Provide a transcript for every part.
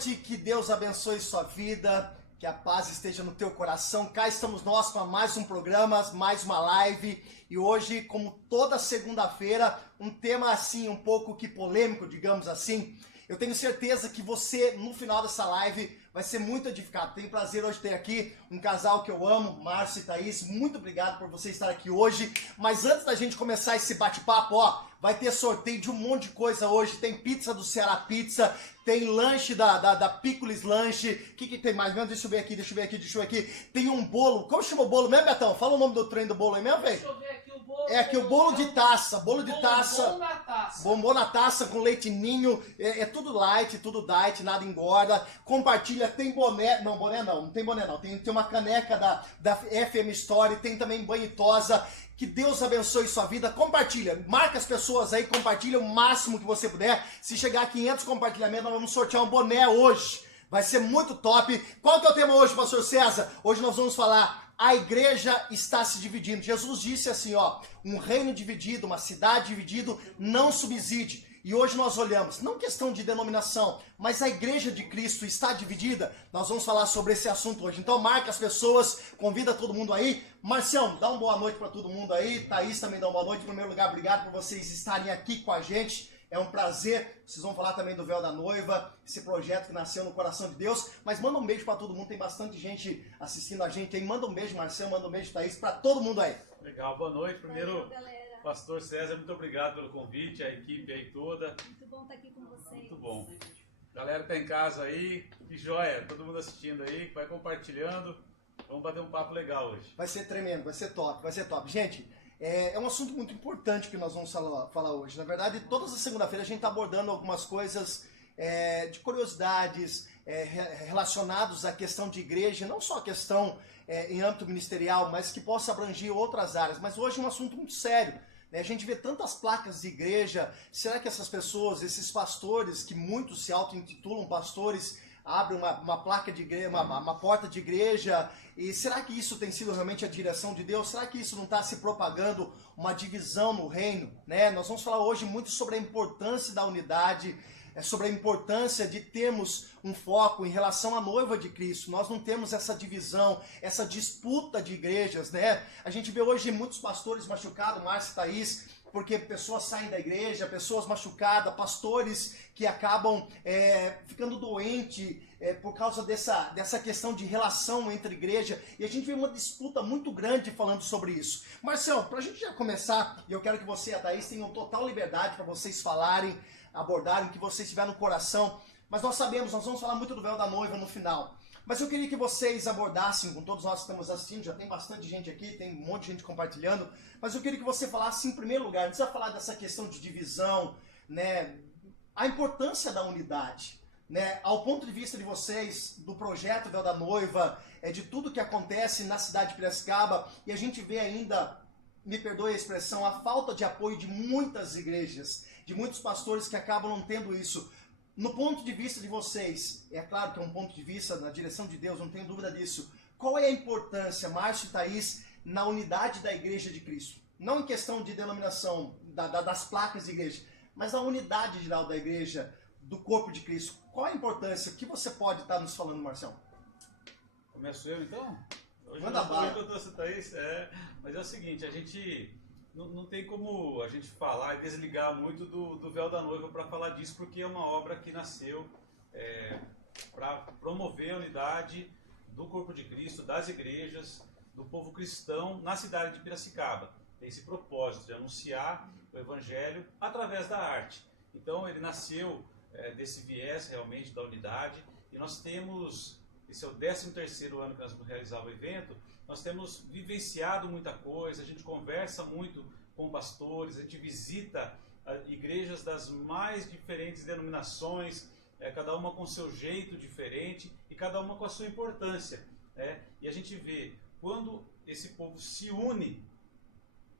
noite, que Deus abençoe sua vida, que a paz esteja no teu coração. Cá estamos nós com mais um programa, mais uma live. E hoje, como toda segunda-feira, um tema assim, um pouco que polêmico, digamos assim. Eu tenho certeza que você, no final dessa live, vai ser muito edificado. Tenho prazer hoje ter aqui um casal que eu amo, Márcio e Thaís. Muito obrigado por você estar aqui hoje. Mas antes da gente começar esse bate-papo, ó, vai ter sorteio de um monte de coisa hoje. Tem pizza do Ceará Pizza, tem lanche da Pickles Lanche. O que tem mais? Deixa eu ver aqui. Tem um bolo. Como chama o bolo mesmo, Betão? Fala o nome do trem do bolo aí mesmo, velho. Deixa eu ver aqui o bolo. É aqui o bolo de taça. Bolo de taça. Bombom na taça. Bombom na taça com leite ninho. É tudo light, tudo diet, nada engorda. Compartilha, tem boné. Não, boné não tem boné não. Tem uma caneca da FM Story. Tem também banho e tosa. Que Deus abençoe sua vida. Compartilha. Marca as pessoas aí. Compartilha o máximo que você puder. Se chegar a 500 compartilhamentos, nós vamos sortear um boné hoje. Vai ser muito top. Qual que é o tema hoje, pastor César? Hoje nós vamos falar: a igreja está se dividindo. Jesus disse assim, ó: um reino dividido, uma cidade dividida não subside. E hoje nós olhamos, não questão de denominação, mas a igreja de Cristo está dividida. Nós vamos falar sobre esse assunto hoje. Então marca as pessoas, convida todo mundo aí. Marcião, dá uma boa noite para todo mundo aí. Thaís também dá uma boa noite. Em primeiro lugar, obrigado por vocês estarem aqui com a gente. É um prazer. Vocês vão falar também do Véu da Noiva, esse projeto que nasceu no coração de Deus. Mas manda um beijo para todo mundo. Tem bastante gente assistindo a gente aí. Manda um beijo, Marcião. Manda um beijo, Thaís, para todo mundo aí. Legal, boa noite. Primeiro, galera. pastor César, muito obrigado pelo convite, a equipe aí toda. Muito bom estar aqui com vocês. Muito bom. Galera que tá em casa aí, que joia, todo mundo assistindo aí, vai compartilhando. Vamos bater um papo legal hoje. Vai ser tremendo, vai ser top, vai ser top. Gente, é um assunto muito importante que nós vamos falar hoje. Na verdade, todas as segunda-feiras a gente está abordando algumas coisas de curiosidades relacionadas à questão de igreja, não só a questão em âmbito ministerial, mas que possa abranger outras áreas. Mas hoje é um assunto muito sério. A gente vê tantas placas de igreja. Será que essas pessoas, esses pastores, que muitos se auto-intitulam pastores, abrem uma placa de igreja, uma porta de igreja? E será que isso tem sido realmente a direção de Deus? Será que isso não está se propagando uma divisão no reino? Nós vamos falar hoje muito sobre a importância da unidade, sobre a importância de termos um foco em relação à noiva de Cristo. Nós não temos essa divisão, essa disputa de igrejas, né? A gente vê hoje muitos pastores machucados, Márcio e Thaís, porque pessoas saem da igreja, pessoas machucadas, pastores que acabam ficando doentes por causa dessa questão de relação entre igreja. E a gente vê uma disputa muito grande falando sobre isso. Marcelo, para a gente já começar, e eu quero que você e a Thaís tenham total liberdade para vocês falarem, abordarem o que vocês tiverem no coração. Mas nós sabemos, nós vamos falar muito do Véu da Noiva no final. Mas eu queria que vocês abordassem, com todos nós que estamos assistindo, já tem bastante gente aqui, tem um monte de gente compartilhando, mas eu queria que você falasse em primeiro lugar, antes de falar dessa questão de divisão, né, a importância da unidade, né, ao ponto de vista de vocês, do projeto Véu da Noiva, de tudo que acontece na cidade de Piracicaba, e a gente vê ainda, me perdoe a expressão, a falta de apoio de muitas igrejas, de muitos pastores que acabam não tendo isso. No ponto de vista de vocês, é claro que é um ponto de vista na direção de Deus, não tenho dúvida disso. Qual é a importância, Márcio e Thaís, na unidade da igreja de Cristo? Não em questão de denominação, das placas de igreja, mas na unidade geral da igreja, do corpo de Cristo. Qual a importância? O que você pode estar nos falando, Marcião? Começo eu então? Hoje Manda bala. eu trouxe a Thaís, mas é o seguinte, a gente não tem como a gente falar e desligar muito do Véu da Noiva para falar disso, porque é uma obra que nasceu para promover a unidade do corpo de Cristo, das igrejas, do povo cristão na cidade de Piracicaba. Tem esse propósito de anunciar o Evangelho através da arte. Então ele nasceu desse viés realmente da unidade, e nós temos, esse é o 13º ano que nós vamos realizar o evento, nós temos vivenciado muita coisa, a gente conversa muito com pastores, a gente visita igrejas das mais diferentes denominações, cada uma com seu jeito diferente e cada uma com a sua importância. E a gente vê, quando esse povo se une,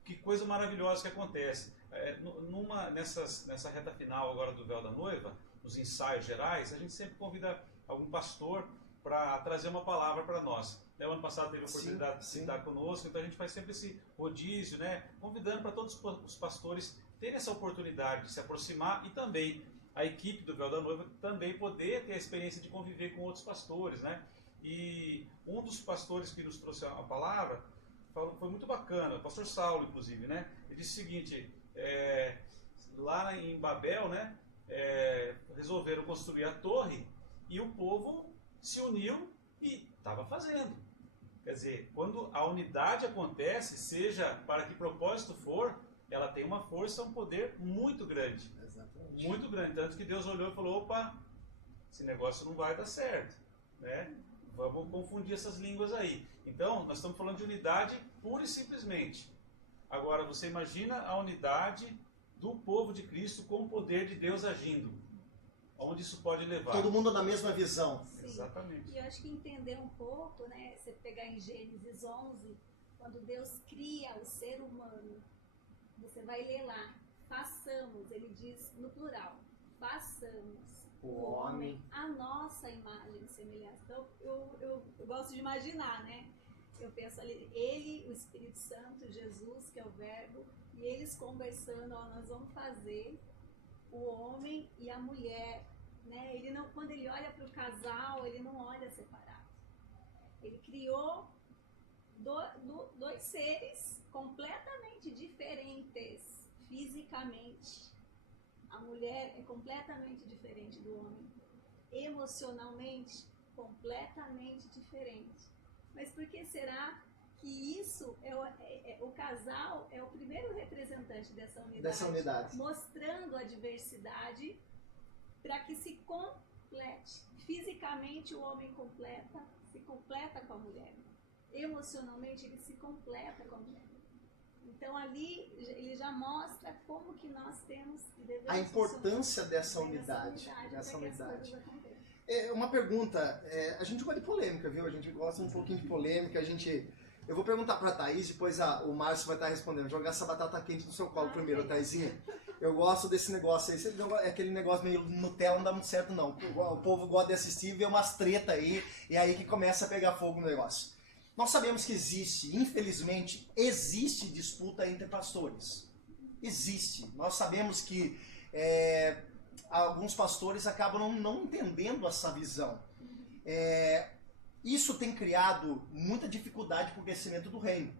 que coisa maravilhosa que acontece. Nessa reta final agora do Véu da Noiva, nos ensaios gerais, a gente sempre convida algum pastor para trazer uma palavra para nós. O ano passado teve a oportunidade de estar conosco, então a gente faz sempre esse rodízio, convidando para todos os pastores terem essa oportunidade de se aproximar e também a equipe do Véu da Noiva também poder ter a experiência de conviver com outros pastores, né? E um dos pastores que nos trouxe a palavra foi muito bacana, o pastor Saulo, inclusive, né? Ele disse o seguinte, lá em Babel, né? Resolveram construir a torre e o povo se uniu e estava fazendo. Quer dizer, quando a unidade acontece, seja para que propósito for, ela tem uma força, um poder muito grande. Exatamente. Muito grande. Tanto que Deus olhou e falou, opa, esse negócio não vai dar certo, né? Vamos confundir essas línguas aí. Então, nós estamos falando de unidade pura e simplesmente. Agora, você imagina a unidade do povo de Cristo com o poder de Deus agindo. Onde isso pode levar? Todo mundo na mesma visão. Sim. Exatamente. E eu acho que entender um pouco, né, você pegar em Gênesis 11, quando Deus cria o ser humano, você vai ler lá, façamos, ele diz no plural, façamos O homem a nossa imagem e semelhança. Então, eu gosto de imaginar, né? Eu penso ali, ele, o Espírito Santo, Jesus, que é o Verbo, e eles conversando, ó, nós vamos fazer o homem e a mulher, né? Ele não, quando ele olha para o casal, ele não olha separado. Ele criou dois seres completamente diferentes fisicamente. A mulher é completamente diferente do homem, emocionalmente completamente diferente. Mas por que será que isso o casal é o primeiro representante dessa unidade, mostrando a diversidade para que se complete. Fisicamente o homem se completa com a mulher. Emocionalmente ele se completa com a mulher. Então ali ele já mostra como que nós temos que devemos a importância dessa unidade. Uma pergunta, a gente gosta de polêmica, viu? A gente gosta um pouquinho de polêmica, eu vou perguntar pra Thaís, depois o Márcio vai estar respondendo. Jogar essa batata quente no seu colo primeiro, Thaisinha. Eu gosto desse negócio aí. Aquele negócio meio Nutella não dá muito certo, não. O povo gosta de assistir e ver umas tretas aí, e aí que começa a pegar fogo no negócio. Nós sabemos que infelizmente, existe disputa entre pastores. Existe. Nós sabemos que alguns pastores acabam não entendendo essa visão. Isso tem criado muita dificuldade para o crescimento do reino.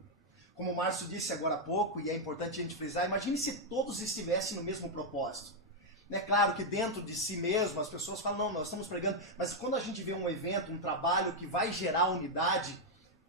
Como o Márcio disse agora há pouco, e é importante a gente frisar, imagine se todos estivessem no mesmo propósito. É claro que dentro de si mesmo as pessoas falam, não, nós estamos pregando, mas quando a gente vê um evento, um trabalho que vai gerar unidade,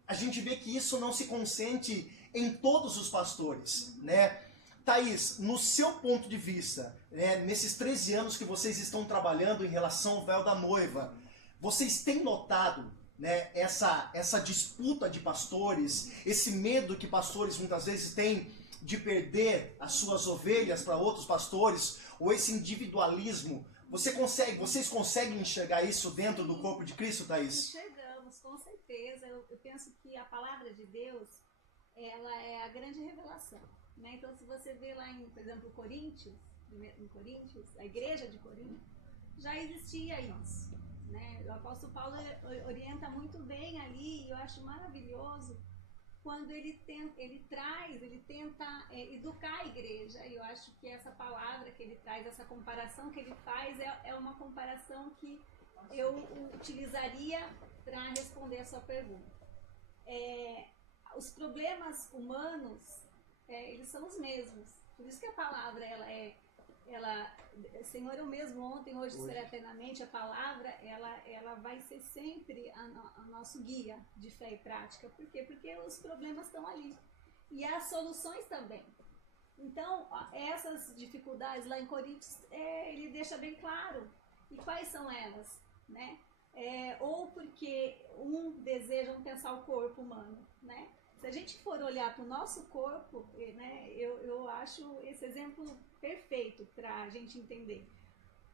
a gente vê que isso não se consente em todos os pastores, né? Thaís, no seu ponto de vista, né, nesses 13 anos que vocês estão trabalhando em relação ao véu da noiva, vocês têm notado, né, essa disputa de pastores, esse medo que pastores muitas vezes têm de perder as suas ovelhas para outros pastores, ou esse individualismo? Vocês conseguem enxergar isso dentro do corpo de Cristo, Thaís? Enxergamos, com certeza. Eu penso que a palavra de Deus, ela é a grande revelação, né? Então, se você vê lá em, por exemplo, Coríntios, a igreja de Corinto, já existia isso, né? O apóstolo Paulo orienta muito bem ali, e eu acho maravilhoso quando ele tenta educar a igreja. E eu acho que essa palavra que ele traz, essa comparação que ele faz, é uma comparação que eu utilizaria para responder a sua pergunta. Os problemas humanos, eles são os mesmos. Por isso que a palavra, Senhor, eu mesmo ontem, hoje será eternamente, a palavra, ela vai ser sempre a nosso guia de fé e prática. Por quê? Porque os problemas estão ali. E as soluções também. Então, essas dificuldades lá em Coríntios, ele deixa bem claro. E quais são elas, né? Ou porque desejam pensar o corpo humano, né? Se a gente for olhar para o nosso corpo, né, eu acho esse exemplo perfeito para a gente entender.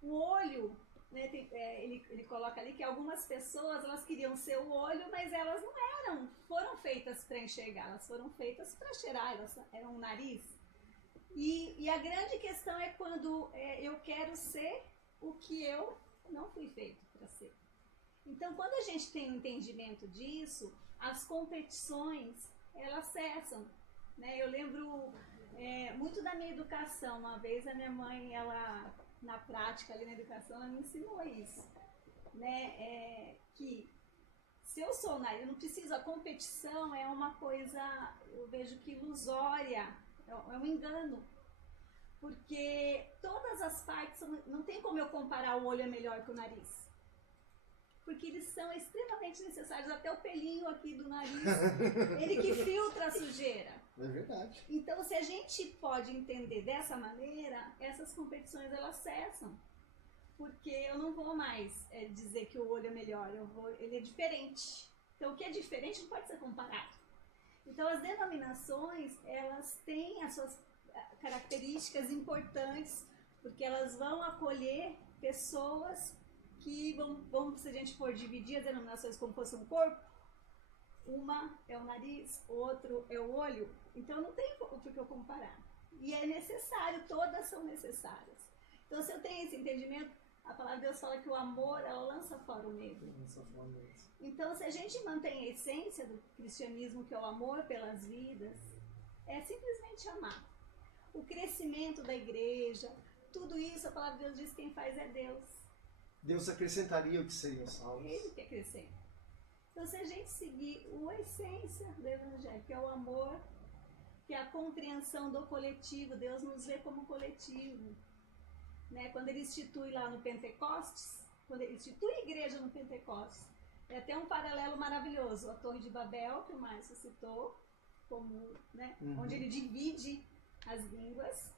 O olho, né, ele coloca ali que algumas pessoas elas queriam ser o olho, mas elas não foram feitas para enxergar, elas foram feitas para cheirar, elas eram um nariz. E a grande questão é quando eu quero ser o que eu não fui feito para ser. Então, quando a gente tem um entendimento disso, as competições elas cessam, né? Eu lembro muito da minha educação. Uma vez a minha mãe, na prática, ali na educação, ela me ensinou isso, né? Que se eu sou nariz, eu não preciso, a competição é uma coisa, eu vejo que ilusória, é um engano. Porque todas as partes, não tem como eu comparar o olho é melhor que o nariz. Porque eles são extremamente necessários, até o pelinho aqui do nariz, ele que filtra a sujeira. É verdade. Então, se a gente pode entender dessa maneira, essas competições elas cessam. Porque eu não vou mais dizer que o olho é melhor, ele é diferente. Então, o que é diferente não pode ser comparado. Então, as denominações, elas têm as suas características importantes, porque elas vão acolher pessoas que vão, se a gente for dividir as denominações como fosse um corpo, uma é o nariz, outro é o olho, então não tem o que eu comparar. E é necessário, todas são necessárias. Então, se eu tenho esse entendimento, a palavra de Deus fala que o amor, ela lança fora o medo. Então, se a gente mantém a essência do cristianismo, que é o amor pelas vidas, é simplesmente amar. O crescimento da igreja, tudo isso, a palavra de Deus diz que quem faz é Deus. Deus acrescentaria o que seriam salvos. Ele que acrescenta. Então, se a gente seguir a essência do Evangelho, que é o amor, que é a compreensão do coletivo, Deus nos vê como coletivo. Né? Quando ele institui lá no Pentecostes, quando ele institui a igreja no Pentecostes, é até um paralelo maravilhoso. A Torre de Babel, que o Márcio citou, como, né? Onde ele divide as línguas.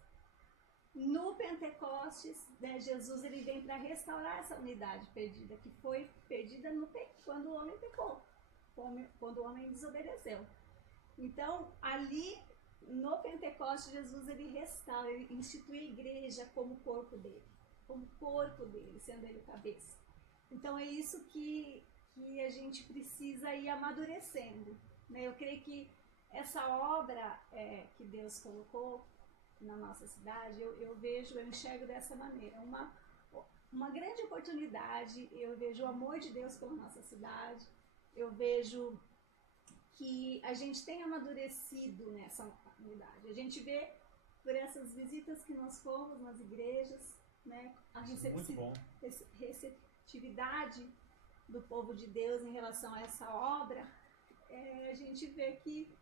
No Pentecostes, né, Jesus ele vem para restaurar essa unidade perdida, que foi perdida quando o homem pecou, quando o homem desobedeceu. Então, ali no Pentecostes, Jesus ele restaura, ele institui a igreja como corpo dele, sendo ele o cabeça. Então, é isso que a gente precisa ir amadurecendo. Né? Eu creio que essa obra que Deus colocou na nossa cidade, eu enxergo dessa maneira, uma grande oportunidade. Eu vejo o amor de Deus pela nossa cidade, eu vejo que a gente tem amadurecido nessa unidade. A gente vê por essas visitas que nós fomos nas igrejas, né, a receptividade do povo de Deus em relação a essa obra, a gente vê que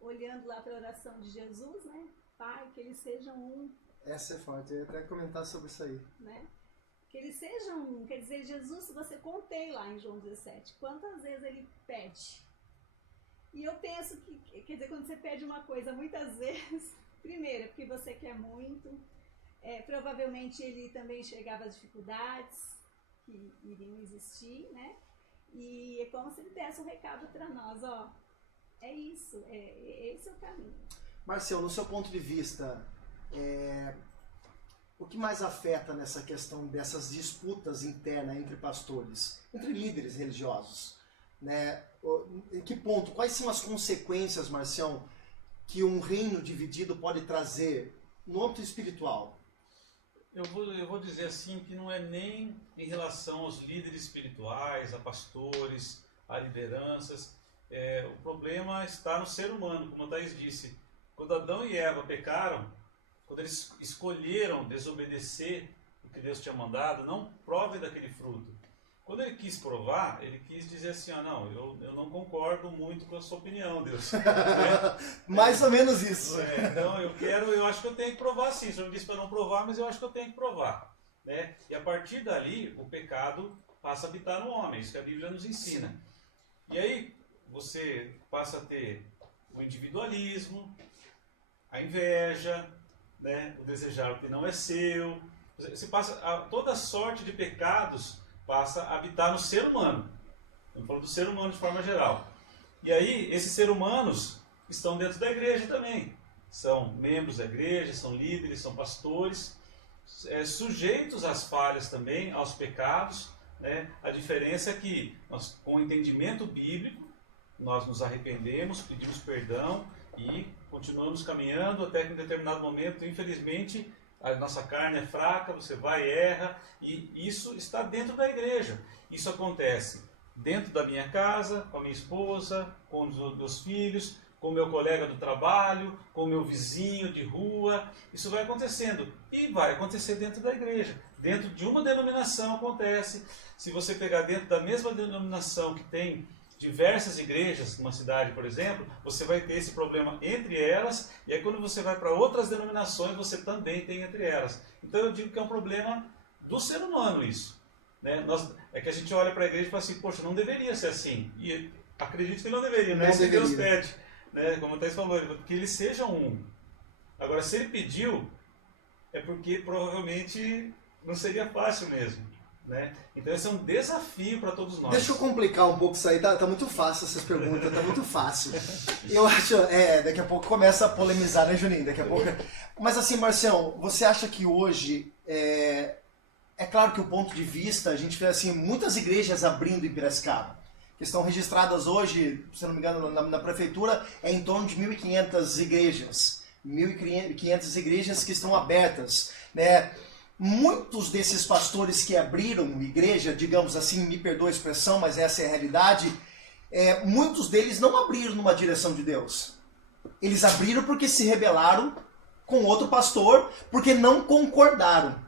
olhando lá para a oração de Jesus, né? Pai, que eles sejam um. Essa é forte, eu ia até comentar sobre isso aí. Né? Que eles sejam um. Quer dizer, Jesus, se você contei lá em João 17, quantas vezes ele pede? E eu penso que, quer dizer, quando você pede uma coisa muitas vezes, primeiro, porque você quer muito, provavelmente ele também enxergava as dificuldades que iriam existir, né? E é como se ele desse um recado para nós, ó. É isso, esse é o caminho. Marcelo, no seu ponto de vista, o que mais afeta nessa questão dessas disputas internas entre pastores, entre líderes religiosos? Né? Em que ponto, quais são as consequências, Marcião, que um reino dividido pode trazer no âmbito espiritual? Eu vou dizer assim que não é nem em relação aos líderes espirituais, a pastores, a lideranças. O problema está no ser humano, como a Thaís disse. Quando Adão e Eva pecaram, quando eles escolheram desobedecer o que Deus tinha mandado, não prove daquele fruto. Quando ele quis provar, ele quis dizer assim, não, eu não concordo muito com a sua opinião, Deus. Mais ou menos isso. Então eu acho que eu tenho que provar sim. O Senhor disse para não provar, mas eu acho que eu tenho que provar. Né? E a partir dali, o pecado passa a habitar no homem, isso que a Bíblia nos ensina. E aí, você passa a ter o individualismo, a inveja, né? O desejar o que não é seu. Você passa toda sorte de pecados passa a habitar no ser humano. Eu falo do ser humano de forma geral. E aí, esses seres humanos estão dentro da igreja também. São membros da igreja, são líderes, são pastores, sujeitos às falhas também, aos pecados. Né? A diferença é que nós, com o entendimento bíblico, nós nos arrependemos, pedimos perdão e continuamos caminhando até que em determinado momento, infelizmente, a nossa carne é fraca, você vai e erra, e isso está dentro da igreja. Isso acontece dentro da minha casa, com a minha esposa, com os meus filhos, com o meu colega do trabalho, com o meu vizinho de rua. Isso vai acontecendo. E vai acontecer dentro da igreja. Dentro de uma denominação acontece. Se você pegar dentro da mesma denominação que tem diversas igrejas, numa cidade, por exemplo, você vai ter esse problema entre elas, e aí quando você vai para outras denominações, você também tem entre elas. Então eu digo que é um problema do ser humano isso. Né? É que a gente olha para a igreja e fala assim, poxa, não deveria ser assim. E acredito que não deveria, não é isso que Deus pede. Né? Como o Thais falou, que eles sejam um. Agora, se ele pediu, é porque provavelmente não seria fácil mesmo. Né? Então esse é um desafio para todos nós. Deixa eu complicar um pouco isso aí, tá muito fácil essas perguntas, tá muito fácil. Eu acho, daqui a pouco começa a polemizar, né, Juninho? Daqui a pouco. Mas assim, Marcião, você acha que hoje, é claro que o ponto de vista, a gente vê assim, muitas igrejas abrindo em Piracicaba, que estão registradas hoje, se não me engano, na prefeitura, é em torno de 1.500 igrejas. 1.500 igrejas que estão abertas, né? Muitos desses pastores que abriram igreja, digamos assim, me perdoa a expressão, mas essa é a realidade, muitos deles não abriram numa direção de Deus. Eles abriram porque se rebelaram com outro pastor, porque não concordaram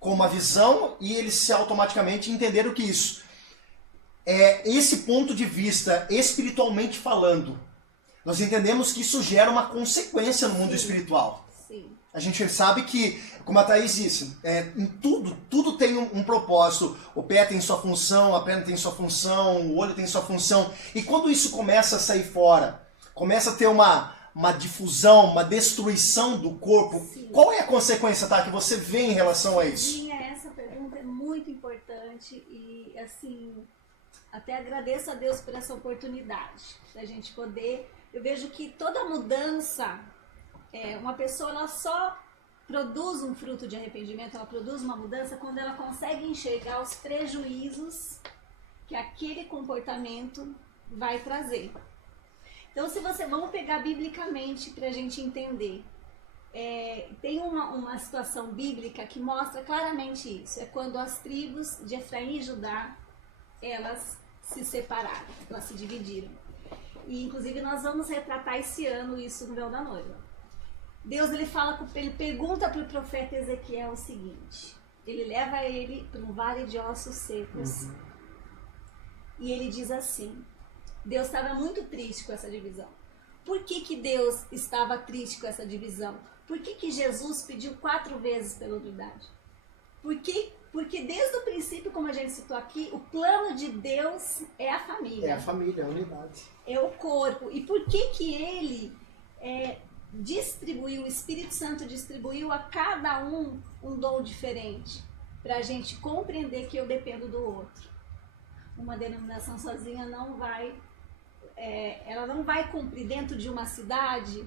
com uma visão e eles se automaticamente entenderam que isso. Esse ponto de vista, espiritualmente falando, nós entendemos que isso gera uma consequência no mundo espiritual. Sim. A gente sabe que, como a Thaís disse, em tudo tem um propósito. O pé tem sua função, a perna tem sua função, o olho tem sua função. E quando isso começa a sair fora, começa a ter uma difusão, uma destruição do corpo, sim, qual é a consequência, tá, que você vê em relação a isso? Sim, essa pergunta é muito importante e, assim, até agradeço a Deus por essa oportunidade da gente poder. Eu vejo que toda mudança, uma pessoa ela só produz um fruto de arrependimento, ela produz uma mudança quando ela consegue enxergar os prejuízos que aquele comportamento vai trazer. Então, vamos pegar biblicamente para a gente entender. Tem uma situação bíblica que mostra claramente isso. É quando as tribos de Efraim e Judá, elas se separaram, elas se dividiram. E, inclusive, nós vamos retratar esse ano isso no Véu da Noiva. Deus, ele pergunta para o profeta Ezequiel o seguinte. Ele leva ele para um vale de ossos secos. Uhum. E ele diz assim, Deus estava muito triste com essa divisão. Por que Deus estava triste com essa divisão? Por que Jesus pediu 4 vezes pela unidade? Porque desde o princípio, como a gente citou aqui, o plano de Deus é a família. É a família, é a unidade. É o corpo. E por que ele distribuiu, o Espírito Santo distribuiu a cada um dom diferente? Para a gente compreender que eu dependo do outro. Uma denominação sozinha não vai, ela não vai cumprir dentro de uma cidade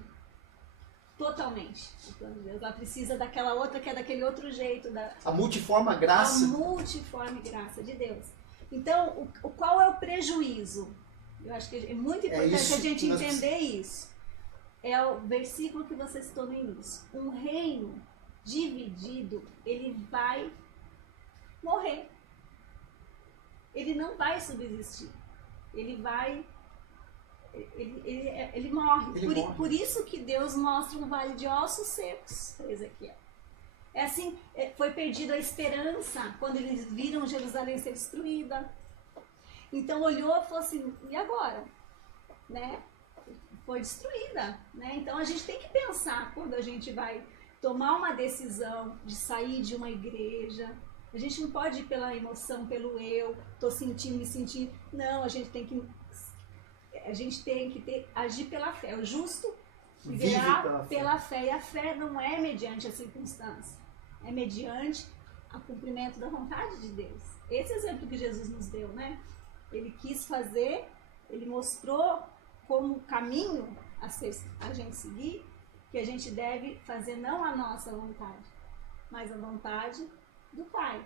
totalmente o plano de Deus. Ela precisa daquela outra que é daquele outro jeito. A multiforme graça. A multiforme graça de Deus. Então, qual é o prejuízo? Eu acho que é muito importante a gente entender isso. É o versículo que você citou no início. Um reino dividido, ele vai morrer. Ele não vai subsistir. Ele vai... Ele morre. Por isso que Deus mostra um vale de ossos secos para Ezequiel. É assim, foi perdida a esperança quando eles viram Jerusalém ser destruída. Então olhou e falou assim, e agora? Né? Foi destruída. Né? Então a gente tem que pensar quando a gente vai tomar uma decisão de sair de uma igreja. A gente não pode ir pela emoção, pelo eu, tô sentindo, me sentindo. Não, a gente tem que agir pela fé. O justo viverá pela fé. E a fé não é mediante a circunstância. É mediante o cumprimento da vontade de Deus. Esse exemplo que Jesus nos deu, né? Ele quis fazer, ele mostrou como caminho a gente seguir, que a gente deve fazer não a nossa vontade, mas a vontade do Pai.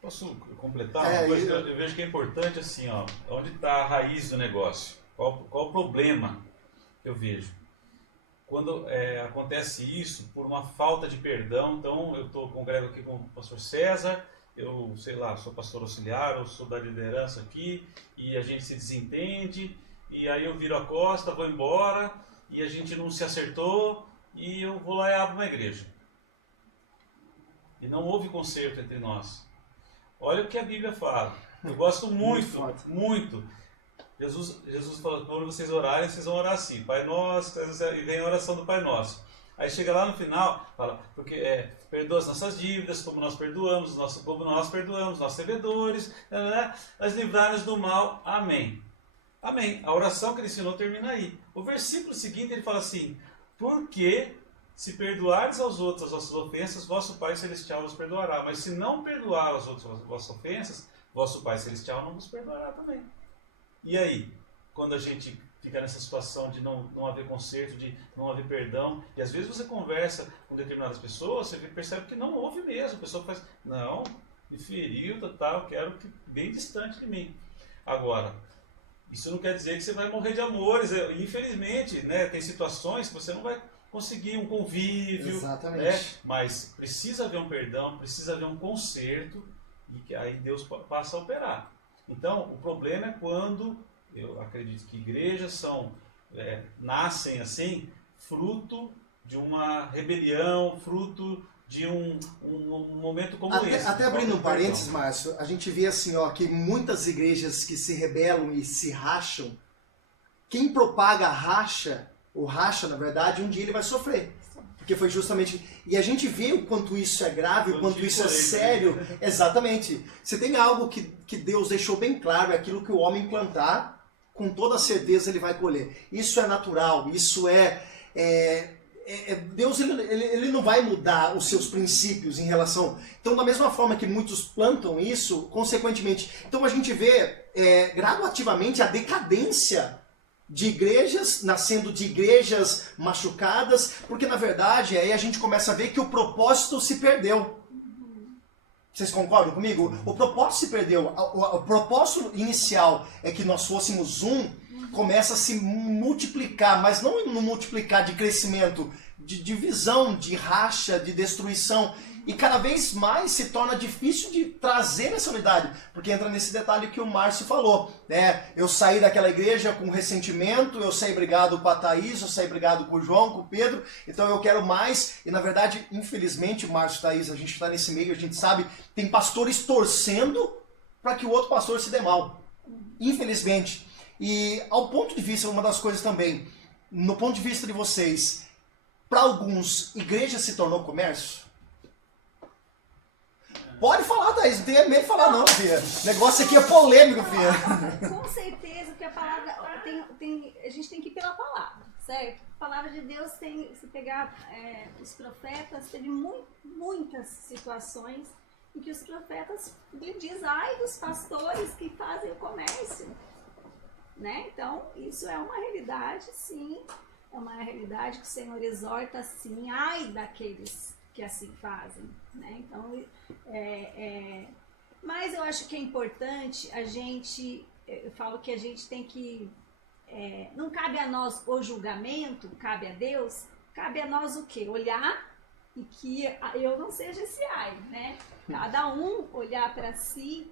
Posso completar uma coisa? Eu vejo que é importante assim, ó, onde está a raiz do negócio? Qual o problema que eu vejo? Quando acontece isso por uma falta de perdão, então eu congrego aqui com o pastor César, eu, sei lá, sou pastor auxiliar, eu sou da liderança aqui, e a gente se desentende, e aí eu viro a costa, vou embora, e a gente não se acertou e eu vou lá e abro uma igreja. E não houve conserto entre nós. Olha o que a Bíblia fala. Eu gosto muito, muito. Jesus falou, quando vocês orarem, vocês vão orar assim, Pai Nosso, e vem a oração do Pai Nosso. Aí chega lá no final, fala, porque perdoa as nossas dívidas, como nós perdoamos, nossos devedores, mas livrar-nos do mal. Amém. Amém. A oração que ele ensinou termina aí. O versículo seguinte ele fala assim, porque se perdoardes aos outros as vossas ofensas, vosso Pai Celestial vos perdoará. Mas se não perdoar aos outros as vossas ofensas, vosso Pai Celestial não vos perdoará também. E aí, quando a gente fica nessa situação de não haver conserto, de não haver perdão, e às vezes você conversa com determinadas pessoas, você percebe que não houve mesmo. A pessoa faz, não, me feriu, tal, quero que bem distante de mim. Agora, isso não quer dizer que você vai morrer de amores. Infelizmente, né, tem situações que você não vai conseguir um convívio. Exatamente. Né, mas precisa haver um perdão, precisa haver um conserto, e que aí Deus passa a operar. Então, o problema é quando, eu acredito que igrejas nascem assim, fruto de uma rebelião, fruto de um momento como esse. Até abrindo um parênteses, Márcio, a gente vê assim, ó, que muitas igrejas que se rebelam e se racham, quem propaga a racha, ou racha, na verdade, um dia ele vai sofrer. Porque foi justamente... E a gente vê o quanto isso é grave, o quanto isso é sério. Exatamente. Você tem algo que Deus deixou bem claro, é aquilo que o homem plantar, com toda certeza ele vai colher. Isso é natural, isso Deus ele não vai mudar os seus princípios em relação... Então, da mesma forma que muitos plantam isso, consequentemente... Então, a gente vê gradativamente a decadência de igrejas, nascendo de igrejas machucadas, porque na verdade aí a gente começa a ver que o propósito se perdeu. Vocês concordam comigo? O propósito se perdeu. O propósito inicial é que nós fôssemos começa a se multiplicar, mas não multiplicar de crescimento, de divisão, de racha, de destruição. E cada vez mais se torna difícil de trazer essa unidade, porque entra nesse detalhe que o Márcio falou, né? Eu saí daquela igreja com ressentimento, eu saí brigado com a Thaís, eu saí brigado com o João, com o Pedro, então eu quero mais. E na verdade, infelizmente, Márcio e Thaís, a gente está nesse meio, a gente sabe, tem pastores torcendo para que o outro pastor se dê mal. Infelizmente. E ao ponto de vista, uma das coisas também, no ponto de vista de vocês, para alguns, igreja se tornou comércio? Pode falar, Thaís, não tenha medo de falar não, filha. O negócio aqui é polêmico, filha. Com certeza que a palavra, a gente tem que ir pela palavra, certo? A palavra de Deus tem, se pegar os profetas, teve muitas situações em que os profetas dizem, ai dos pastores que fazem o comércio, né? Então, isso é uma realidade, sim, é uma realidade que o Senhor exorta, sim, ai daqueles que assim fazem, né? Então, mas eu acho que é importante a gente, eu falo que a gente tem que, não cabe a nós o julgamento, cabe a Deus, cabe a nós o quê? Olhar e que eu não seja esse ai, né? Cada um olhar para si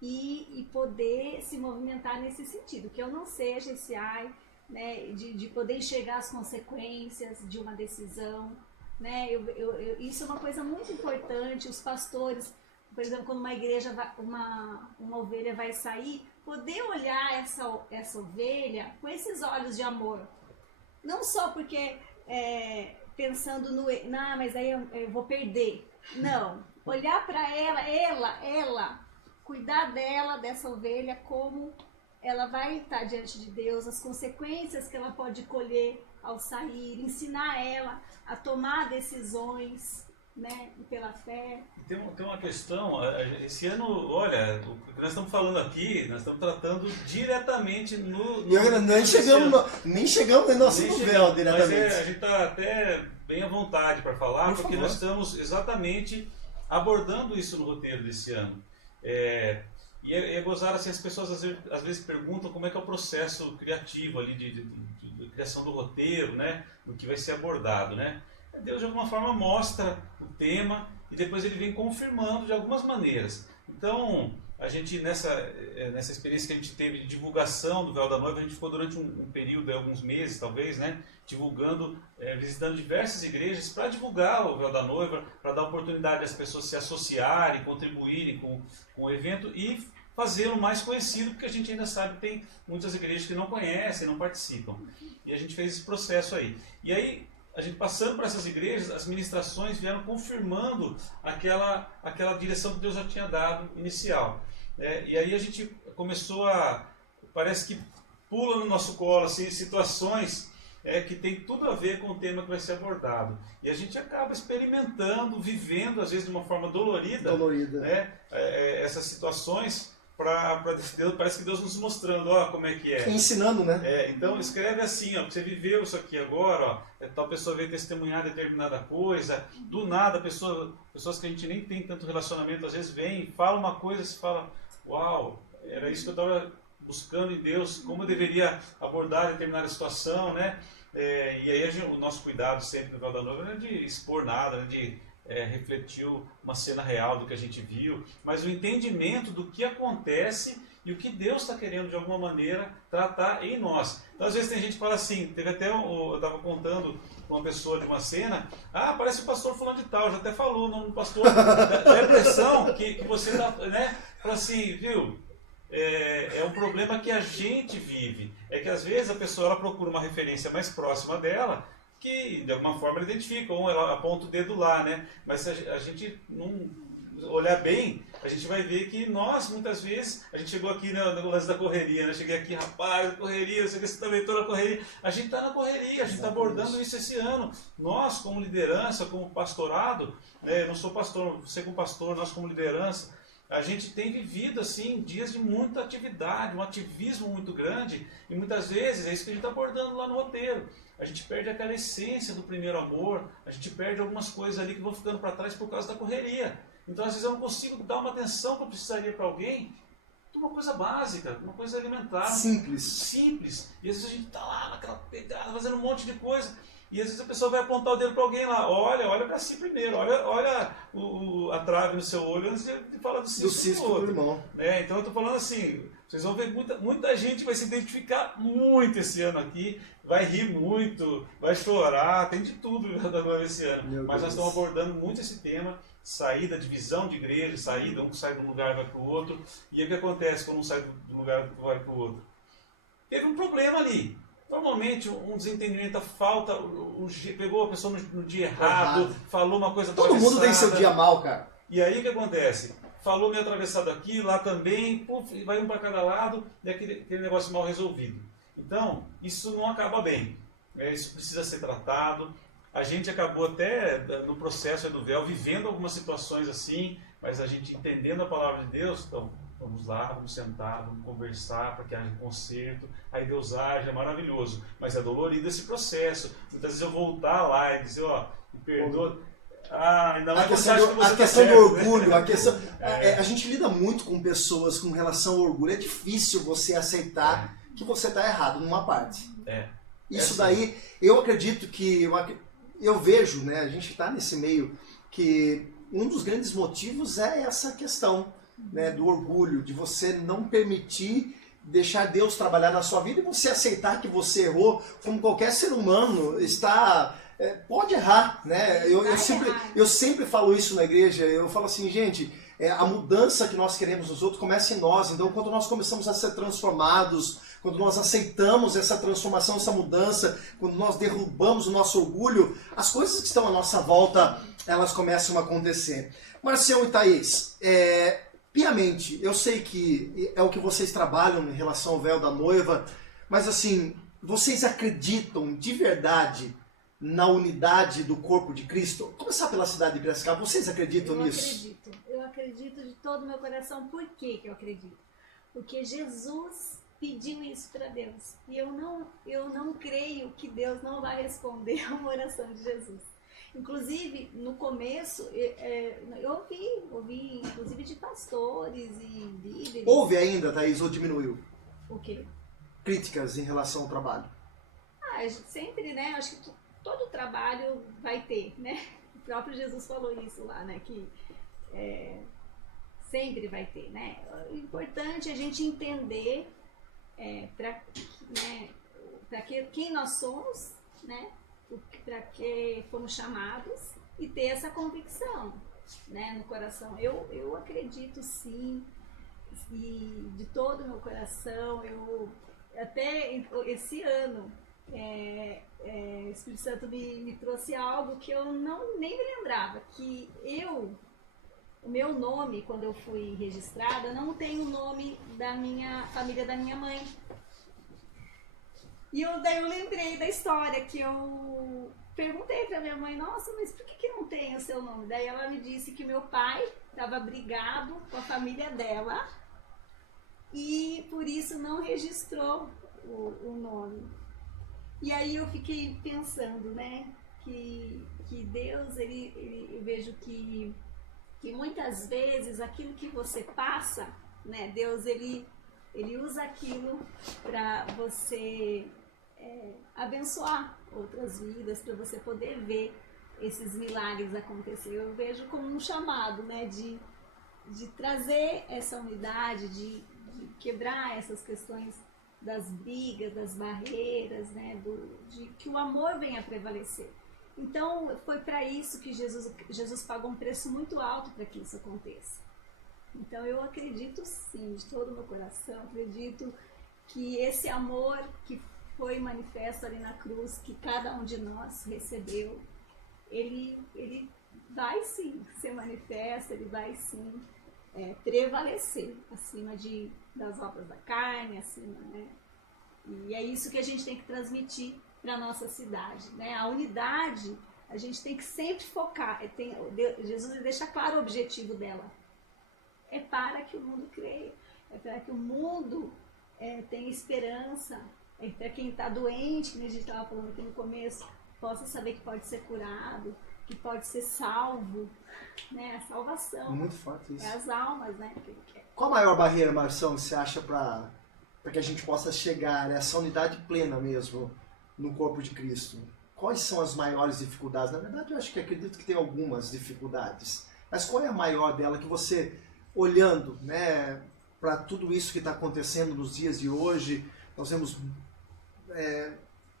e poder se movimentar nesse sentido, que eu não seja esse ai, né? De poder enxergar as consequências de uma decisão, né? Isso é uma coisa muito importante. Os pastores, por exemplo, quando uma igreja, uma ovelha vai sair, poder olhar essa ovelha com esses olhos de amor. Não só porque pensando não, mas aí eu vou perder. Não. Olhar para ela, cuidar dessa ovelha, como ela vai estar diante de Deus, as consequências que ela pode colher ao sair, ensinar ela a tomar decisões, né, pela fé. Tem uma questão, esse ano, olha, o que nós estamos falando aqui, nós estamos tratando diretamente nem chegamos no nosso véu diretamente. Mas a gente está até bem à vontade para falar, porque nós estamos exatamente abordando isso no roteiro desse ano. E é gozar, assim, as pessoas às vezes perguntam como é que é o processo criativo ali de criação do roteiro, né, do que vai ser abordado, né? Deus de alguma forma mostra o tema e depois ele vem confirmando de algumas maneiras. Então, a gente, nessa experiência que a gente teve de divulgação do Véu da Noiva, a gente ficou durante um período, alguns meses talvez, né, divulgando, visitando diversas igrejas para divulgar o Véu da Noiva, para dar oportunidade às pessoas se associarem, contribuírem com o evento e fazê-lo mais conhecido, porque a gente ainda sabe que tem muitas igrejas que não conhecem, não participam. E a gente fez esse processo aí. E aí, a gente passando para essas igrejas, as ministrações vieram confirmando aquela direção que Deus já tinha dado inicial. E aí a gente começou parece que pula no nosso colo assim, situações que tem tudo a ver com o tema que vai ser abordado. E a gente acaba experimentando, vivendo, às vezes de uma forma dolorida. Essas situações, parece que Deus nos mostrando, ó, como é que é. Ensinando, né? Então escreve assim, ó, você viveu isso aqui agora, ó, tal pessoa veio testemunhar determinada coisa, do nada, pessoas que a gente nem tem tanto relacionamento, às vezes vem, fala uma coisa, você fala, uau, era isso que eu estava buscando em Deus, como eu deveria abordar determinada situação, né? E aí o nosso cuidado sempre no Véu da Noiva não é de expor nada, né? De refletir uma cena real do que a gente viu, mas o entendimento do que acontece e o que Deus está querendo de alguma maneira tratar em nós. Então às vezes tem gente que fala assim, teve até eu estava contando com uma pessoa de uma cena, parece o pastor fulano de tal, já até falou o nome do pastor, dá a impressão que você está, né, fala assim, viu, é um problema que a gente vive, é que às vezes a pessoa ela procura uma referência mais próxima dela, que de alguma forma ela identifica, ou ela aponta o dedo lá, né? Mas se a gente não olhar bem, a gente vai ver que nós, muitas vezes, a gente chegou aqui no lance da correria, né? Cheguei aqui, rapaz, correria, você também estou na correria. A gente está na correria, a gente está abordando isso esse ano. Nós, como liderança, como pastorado, né? Eu não sou pastor, você como pastor, nós como liderança, a gente tem vivido assim dias de muita atividade, um ativismo muito grande, e muitas vezes é isso que a gente está abordando lá no roteiro. A gente perde aquela essência do primeiro amor, a gente perde algumas coisas ali que vão ficando para trás por causa da correria. Então às vezes eu não consigo dar uma atenção que eu precisaria para alguém, de uma coisa básica, uma coisa elementar. Simples. E às vezes a gente está lá naquela pegada, fazendo um monte de coisa. E às vezes a pessoa vai apontar o dedo para alguém lá, olha para si primeiro, olha a trave no seu olho antes de falar do cisco do outro. Irmão. Então eu estou falando assim, vocês vão ver muita gente vai se identificar muito esse ano aqui, vai rir muito, vai chorar, tem de tudo esse ano. Mas nós estamos abordando muito esse tema, saída, divisão de igreja, saída, um sai de um lugar e vai para o outro. E o que acontece quando um sai de um lugar e vai para o outro? Teve um problema ali. Normalmente um desentendimento, a falta, pegou a pessoa no dia errado, falou uma coisa atravessada. Todo mundo tem seu dia mal, cara. E aí o que acontece? Falou meio atravessado aqui, lá também, vai um para cada lado, e aquele negócio mal resolvido. Então, isso não acaba bem. Isso precisa ser tratado. A gente acabou até no processo do véu, vivendo algumas situações assim, mas a gente entendendo a palavra de Deus, então, vamos lá, vamos sentar, vamos conversar para que haja conserto. Aí Deus age, é maravilhoso, mas é dolorido esse processo. Muitas vezes eu voltar lá e dizer, ó, me perdoa. Ainda mais a questão do orgulho, a questão. A gente lida muito com pessoas com relação ao orgulho. É difícil você aceitar que você está errado numa parte. Isso daí, eu acredito que. Eu vejo, né? A gente está nesse meio que um dos grandes motivos é essa questão, né, do orgulho, de você não permitir deixar Deus trabalhar na sua vida e você aceitar que você errou, como qualquer ser humano pode errar, né? Eu sempre falo isso na igreja, eu falo assim, gente, a mudança que nós queremos nos outros começa em nós, então quando nós começamos a ser transformados, quando nós aceitamos essa transformação, essa mudança, quando nós derrubamos o nosso orgulho, as coisas que estão à nossa volta, elas começam a acontecer. Marcião e Thaís, piamente, eu sei que é o que vocês trabalham em relação ao véu da noiva, mas assim, vocês acreditam de verdade na unidade do corpo de Cristo? Vou começar pela cidade de Piracicaba, vocês acreditam nisso? Eu acredito de todo o meu coração. Por que eu acredito? Porque Jesus pediu isso para Deus. E eu não creio que Deus não vai responder a uma oração de Jesus. Inclusive, no começo, eu ouvi inclusive de pastores e líderes. Houve ainda, Thaís, ou diminuiu? O quê? Críticas em relação ao trabalho. Sempre, né? Acho que todo trabalho vai ter, né? O próprio Jesus falou isso lá, né? Que Sempre vai ter, né? O importante é a gente entender quem nós somos, né? Para que fomos chamados e ter essa convicção, né, no coração. Eu acredito sim, e de todo o meu coração, até esse ano, o Espírito Santo me trouxe algo que eu nem me lembrava, que o meu nome, quando eu fui registrada, não tem o nome da minha família, da minha mãe. E daí eu lembrei da história que eu perguntei pra minha mãe, nossa, mas por que não tem o seu nome? Daí ela me disse que meu pai estava brigado com a família dela e por isso não registrou o nome. E aí eu fiquei pensando, né, que Deus, eu vejo que muitas vezes aquilo que você passa, né, Deus, ele usa aquilo para você abençoar outras vidas, para você poder ver esses milagres acontecer. Eu vejo como um chamado, né, de trazer essa unidade, de quebrar essas questões das brigas, das barreiras, né, de que o amor venha a prevalecer. Então, foi para isso que Jesus pagou um preço muito alto para que isso aconteça. Então, eu acredito sim, de todo o meu coração, acredito que esse amor que foi manifesto ali na cruz, que cada um de nós recebeu, ele vai sim ser manifesto, ele vai sim prevalecer acima das obras da carne, acima, né? E é isso que a gente tem que transmitir para a nossa cidade, né? A unidade, a gente tem que sempre focar. Jesus deixa claro o objetivo dela. É para que o mundo creia, é para que o mundo tenha esperança, é para quem está doente, que a gente estava falando aqui no começo, possa saber que pode ser curado, que pode ser salvo, né? A salvação. Muito forte isso. É as almas, né? Qual a maior barreira, Marção, você acha para que a gente possa chegar a essa unidade plena mesmo no corpo de Cristo? Quais são as maiores dificuldades? Na verdade, eu acredito que tem algumas dificuldades. Mas qual é a maior dela que você, olhando, né, para tudo isso que está acontecendo nos dias de hoje, nós vemos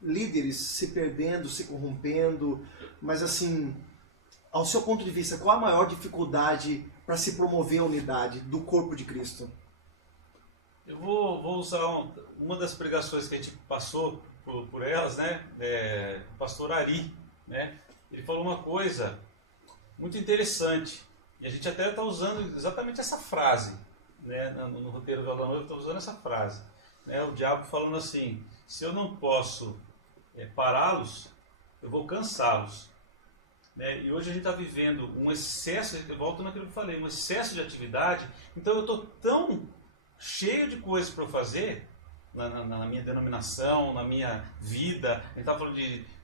líderes se perdendo, se corrompendo, mas assim, ao seu ponto de vista, qual a maior dificuldade para se promover a unidade do corpo de Cristo? Eu vou usar uma das pregações que a gente passou por elas, né? O pastor Ari, né? Ele falou uma coisa muito interessante, e a gente até está usando exatamente essa frase, né? No roteiro do Alan, eu estou usando essa frase, né? O diabo falando assim: se eu não posso pará-los, eu vou cansá-los. Né? E hoje a gente está vivendo um excesso, eu volto naquilo que eu falei, um excesso de atividade, então eu estou tão cheio de coisas para eu fazer, na minha denominação, na minha vida. A gente estava falando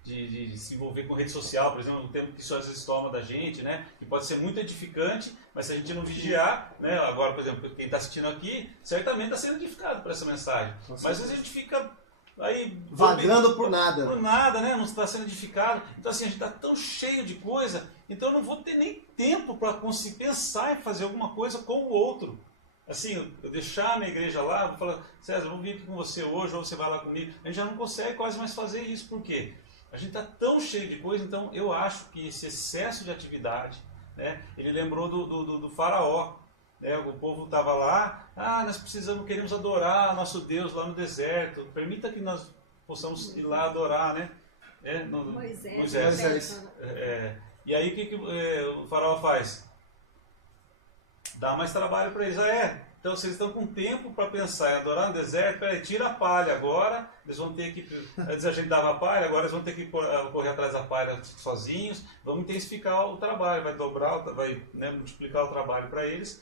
de se envolver com rede social, por exemplo, no tempo que isso às vezes toma da gente, né? Que pode ser muito edificante, mas se a gente não vigiar, né? Agora, por exemplo, quem está assistindo aqui, certamente está sendo edificado por essa mensagem. Mas às vezes a gente fica aí vagando por nada. Por nada, né? Não está sendo edificado. Então assim, a gente está tão cheio de coisa, então eu não vou ter nem tempo para conseguir pensar em fazer alguma coisa com o outro. Assim, eu deixar a minha igreja lá, vou falar: César, vou vir aqui com você hoje, ou você vai lá comigo. A gente já não consegue quase mais fazer isso. Por quê? A gente está tão cheio de coisa. Então eu acho que esse excesso de atividade, né? Ele lembrou do faraó, né? O povo estava lá: nós queremos adorar nosso Deus lá no deserto, permita que nós possamos ir lá adorar, né? Moisés. E aí o que o faraó faz? Dá mais trabalho para eles. Então se eles estão com tempo para pensar em adorar no deserto, tira a palha agora, eles vão ter que, antes a gente dava a palha, agora eles vão ter que correr atrás da palha sozinhos, vamos intensificar o trabalho, vai dobrar, vai, né, multiplicar o trabalho para eles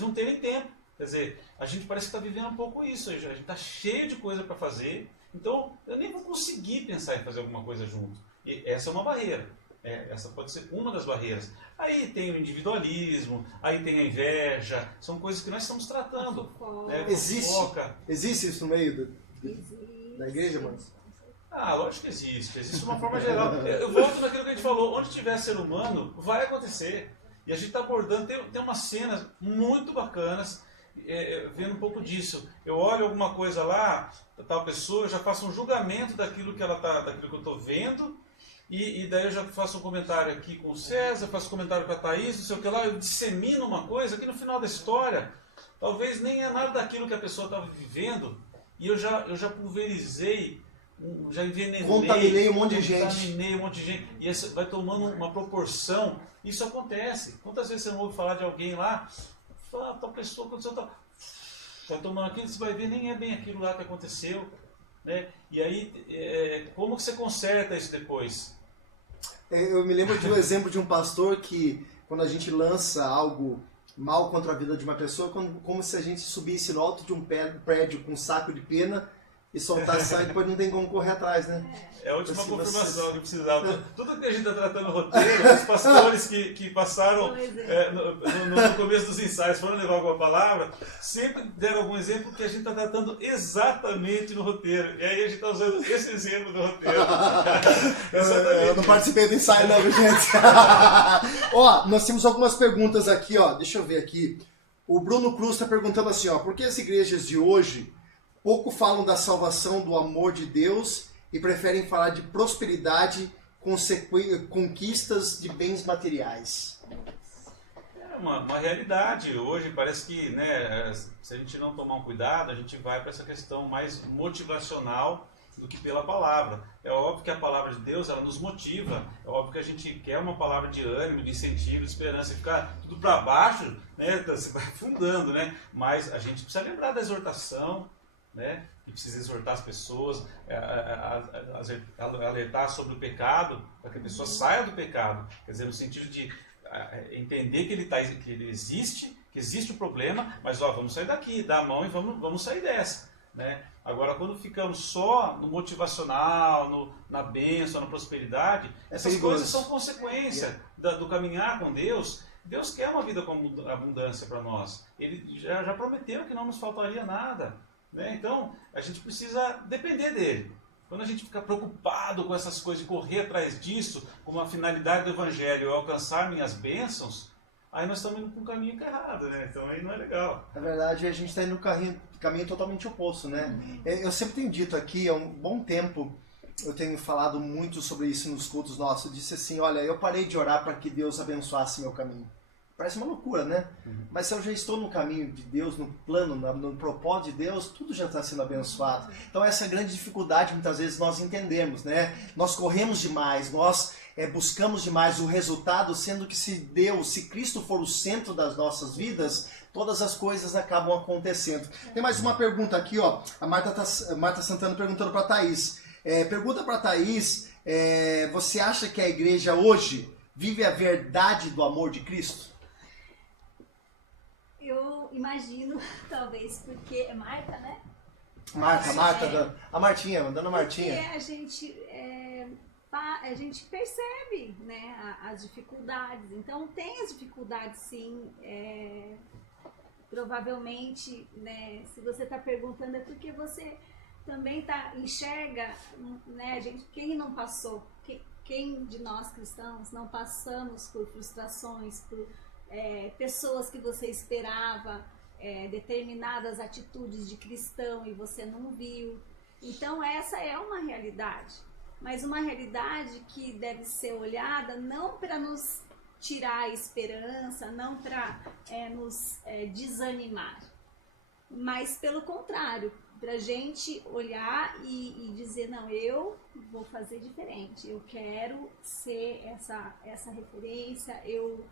não terem tempo. Quer dizer, a gente parece que está vivendo um pouco isso, a gente está cheio de coisa para fazer, então eu nem vou conseguir pensar em fazer alguma coisa junto. E essa é uma barreira. Essa pode ser uma das barreiras. Aí tem o individualismo, aí tem a inveja, são coisas que nós estamos tratando. Existe isso no meio da igreja, mano? Lógico que existe de uma forma geral. Eu volto naquilo que a gente falou: onde tiver ser humano, vai acontecer. E a gente está abordando, tem umas cenas muito bacanas, vendo um pouco disso. Eu olho alguma coisa lá, tal pessoa, eu já faço um julgamento daquilo que daquilo que eu estou vendo, e daí eu já faço um comentário aqui com o César, faço um comentário com a Thaís, não sei o que lá, eu dissemino uma coisa que no final da história, talvez nem é nada daquilo que a pessoa estava vivendo, e eu já pulverizei, já envenenei, contaminei um monte de gente, e isso vai tomando uma proporção. Isso acontece. Quantas vezes você não ouve falar de alguém lá, fala, tal pessoa aconteceu tal, vai tomando aquilo, você vai ver, nem é bem aquilo lá que aconteceu, né? E aí, como que você conserta isso depois? Eu me lembro de um exemplo de um pastor que, quando a gente lança algo mal contra a vida de uma pessoa, como se a gente subisse no alto de um prédio com um saco de pena e soltasse sangue, depois não tem como correr atrás, né? É a última confirmação que precisava. Tudo que a gente está tratando no roteiro, os pastores que passaram no começo dos ensaios foram levar alguma palavra, sempre deram algum exemplo que a gente está tratando exatamente no roteiro. E aí a gente está usando esse exemplo do roteiro. Eu não participei do ensaio não, gente. Ó, nós temos algumas perguntas aqui, ó. Deixa eu ver aqui. O Bruno Cruz está perguntando assim, ó, por que as igrejas de hoje pouco falam da salvação, do amor de Deus e preferem falar de prosperidade, conquistas de bens materiais? É uma realidade. Hoje parece que, né, se a gente não tomar um cuidado, a gente vai para essa questão mais motivacional do que pela palavra. É óbvio que a palavra de Deus, ela nos motiva. É óbvio que a gente quer uma palavra de ânimo, de incentivo, de esperança. E ficar tudo para baixo, né, você vai afundando, né? Mas a gente precisa lembrar da exortação, né? Que precisa exortar as pessoas, alertar sobre o pecado, para que a pessoa saia do pecado. Quer dizer, no sentido de entender que ele existe, que existe o problema, mas ó, vamos sair daqui, dar a mão e vamos sair dessa, né? Agora, quando ficamos só no motivacional, na bênção, na prosperidade, essas coisas são consequência do caminhar com Deus. Deus quer uma vida com abundância para nós. Ele já prometeu que não nos faltaria nada, né? Então, a gente precisa depender dele. Quando a gente fica preocupado com essas coisas e correr atrás disso, como a finalidade do Evangelho é alcançar minhas bênçãos, aí nós estamos indo para um caminho errado, né? Então aí não é legal. Na verdade, a gente está indo no caminho totalmente oposto, né? Eu sempre tenho dito aqui, há um bom tempo, eu tenho falado muito sobre isso nos cultos nossos, eu disse assim, olha, eu parei de orar para que Deus abençoasse meu caminho. Parece uma loucura, né? Mas se eu já estou no caminho de Deus, no plano, no propósito de Deus, tudo já está sendo abençoado. Então essa é a grande dificuldade, muitas vezes, nós entendemos, né? Nós corremos demais, nós buscamos demais o resultado, sendo que se Cristo for o centro das nossas vidas, todas as coisas acabam acontecendo. Tem mais uma pergunta aqui, ó. A Marta Santana perguntando para a Thaís. Pergunta para a Thaís, você acha que a igreja hoje vive a verdade do amor de Cristo? Eu imagino, talvez, porque é Marta, né? A Martinha, mandando a Martinha. Porque a gente percebe, né, as dificuldades. Então, tem as dificuldades, sim. Provavelmente, né, se você está perguntando, é porque você também enxerga, né, quem não passou, quem de nós cristãos não passamos por frustrações, por pessoas que você esperava, determinadas atitudes de cristão e você não viu. Então essa é uma realidade, mas uma realidade que deve ser olhada não para nos tirar a esperança, não para nos desanimar, mas pelo contrário, para a gente olhar e dizer, não, eu vou fazer diferente, eu quero ser essa referência, eu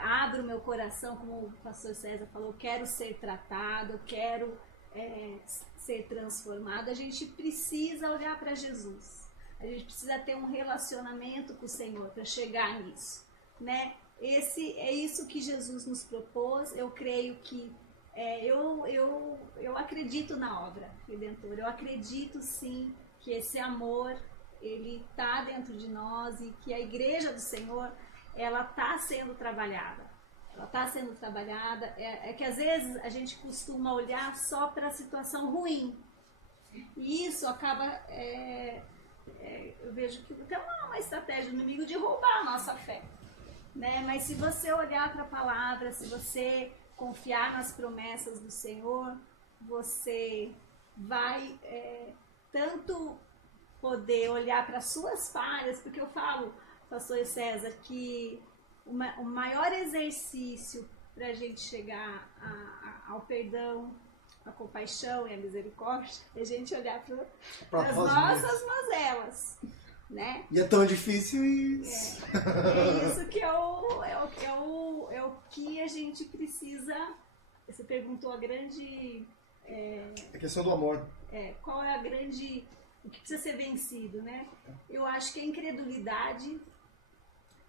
abro meu coração, como o pastor César falou, eu quero ser tratado, eu quero ser transformado. A gente precisa olhar para Jesus, a gente precisa ter um relacionamento com o Senhor para chegar nisso, né? É isso que Jesus nos propôs. Eu creio que eu acredito na obra redentora, eu acredito sim que esse amor ele está dentro de nós e que a igreja do Senhor ela está sendo trabalhada. Ela está sendo trabalhada. É que às vezes a gente costuma olhar só para a situação ruim. E isso acaba, eu vejo que é uma estratégia do inimigo de roubar a nossa fé. né? Mas se você olhar para a palavra, se você confiar nas promessas do Senhor, você vai tanto poder olhar para suas falhas, porque eu falo, pastor César, que o maior exercício para a gente chegar ao perdão, a compaixão e a misericórdia, é a gente olhar para as nossas mazelas, né? E é tão difícil isso. É isso que é o que a gente precisa. Você perguntou a grande... A questão do amor. Qual é o que precisa ser vencido, né? Eu acho que a incredulidade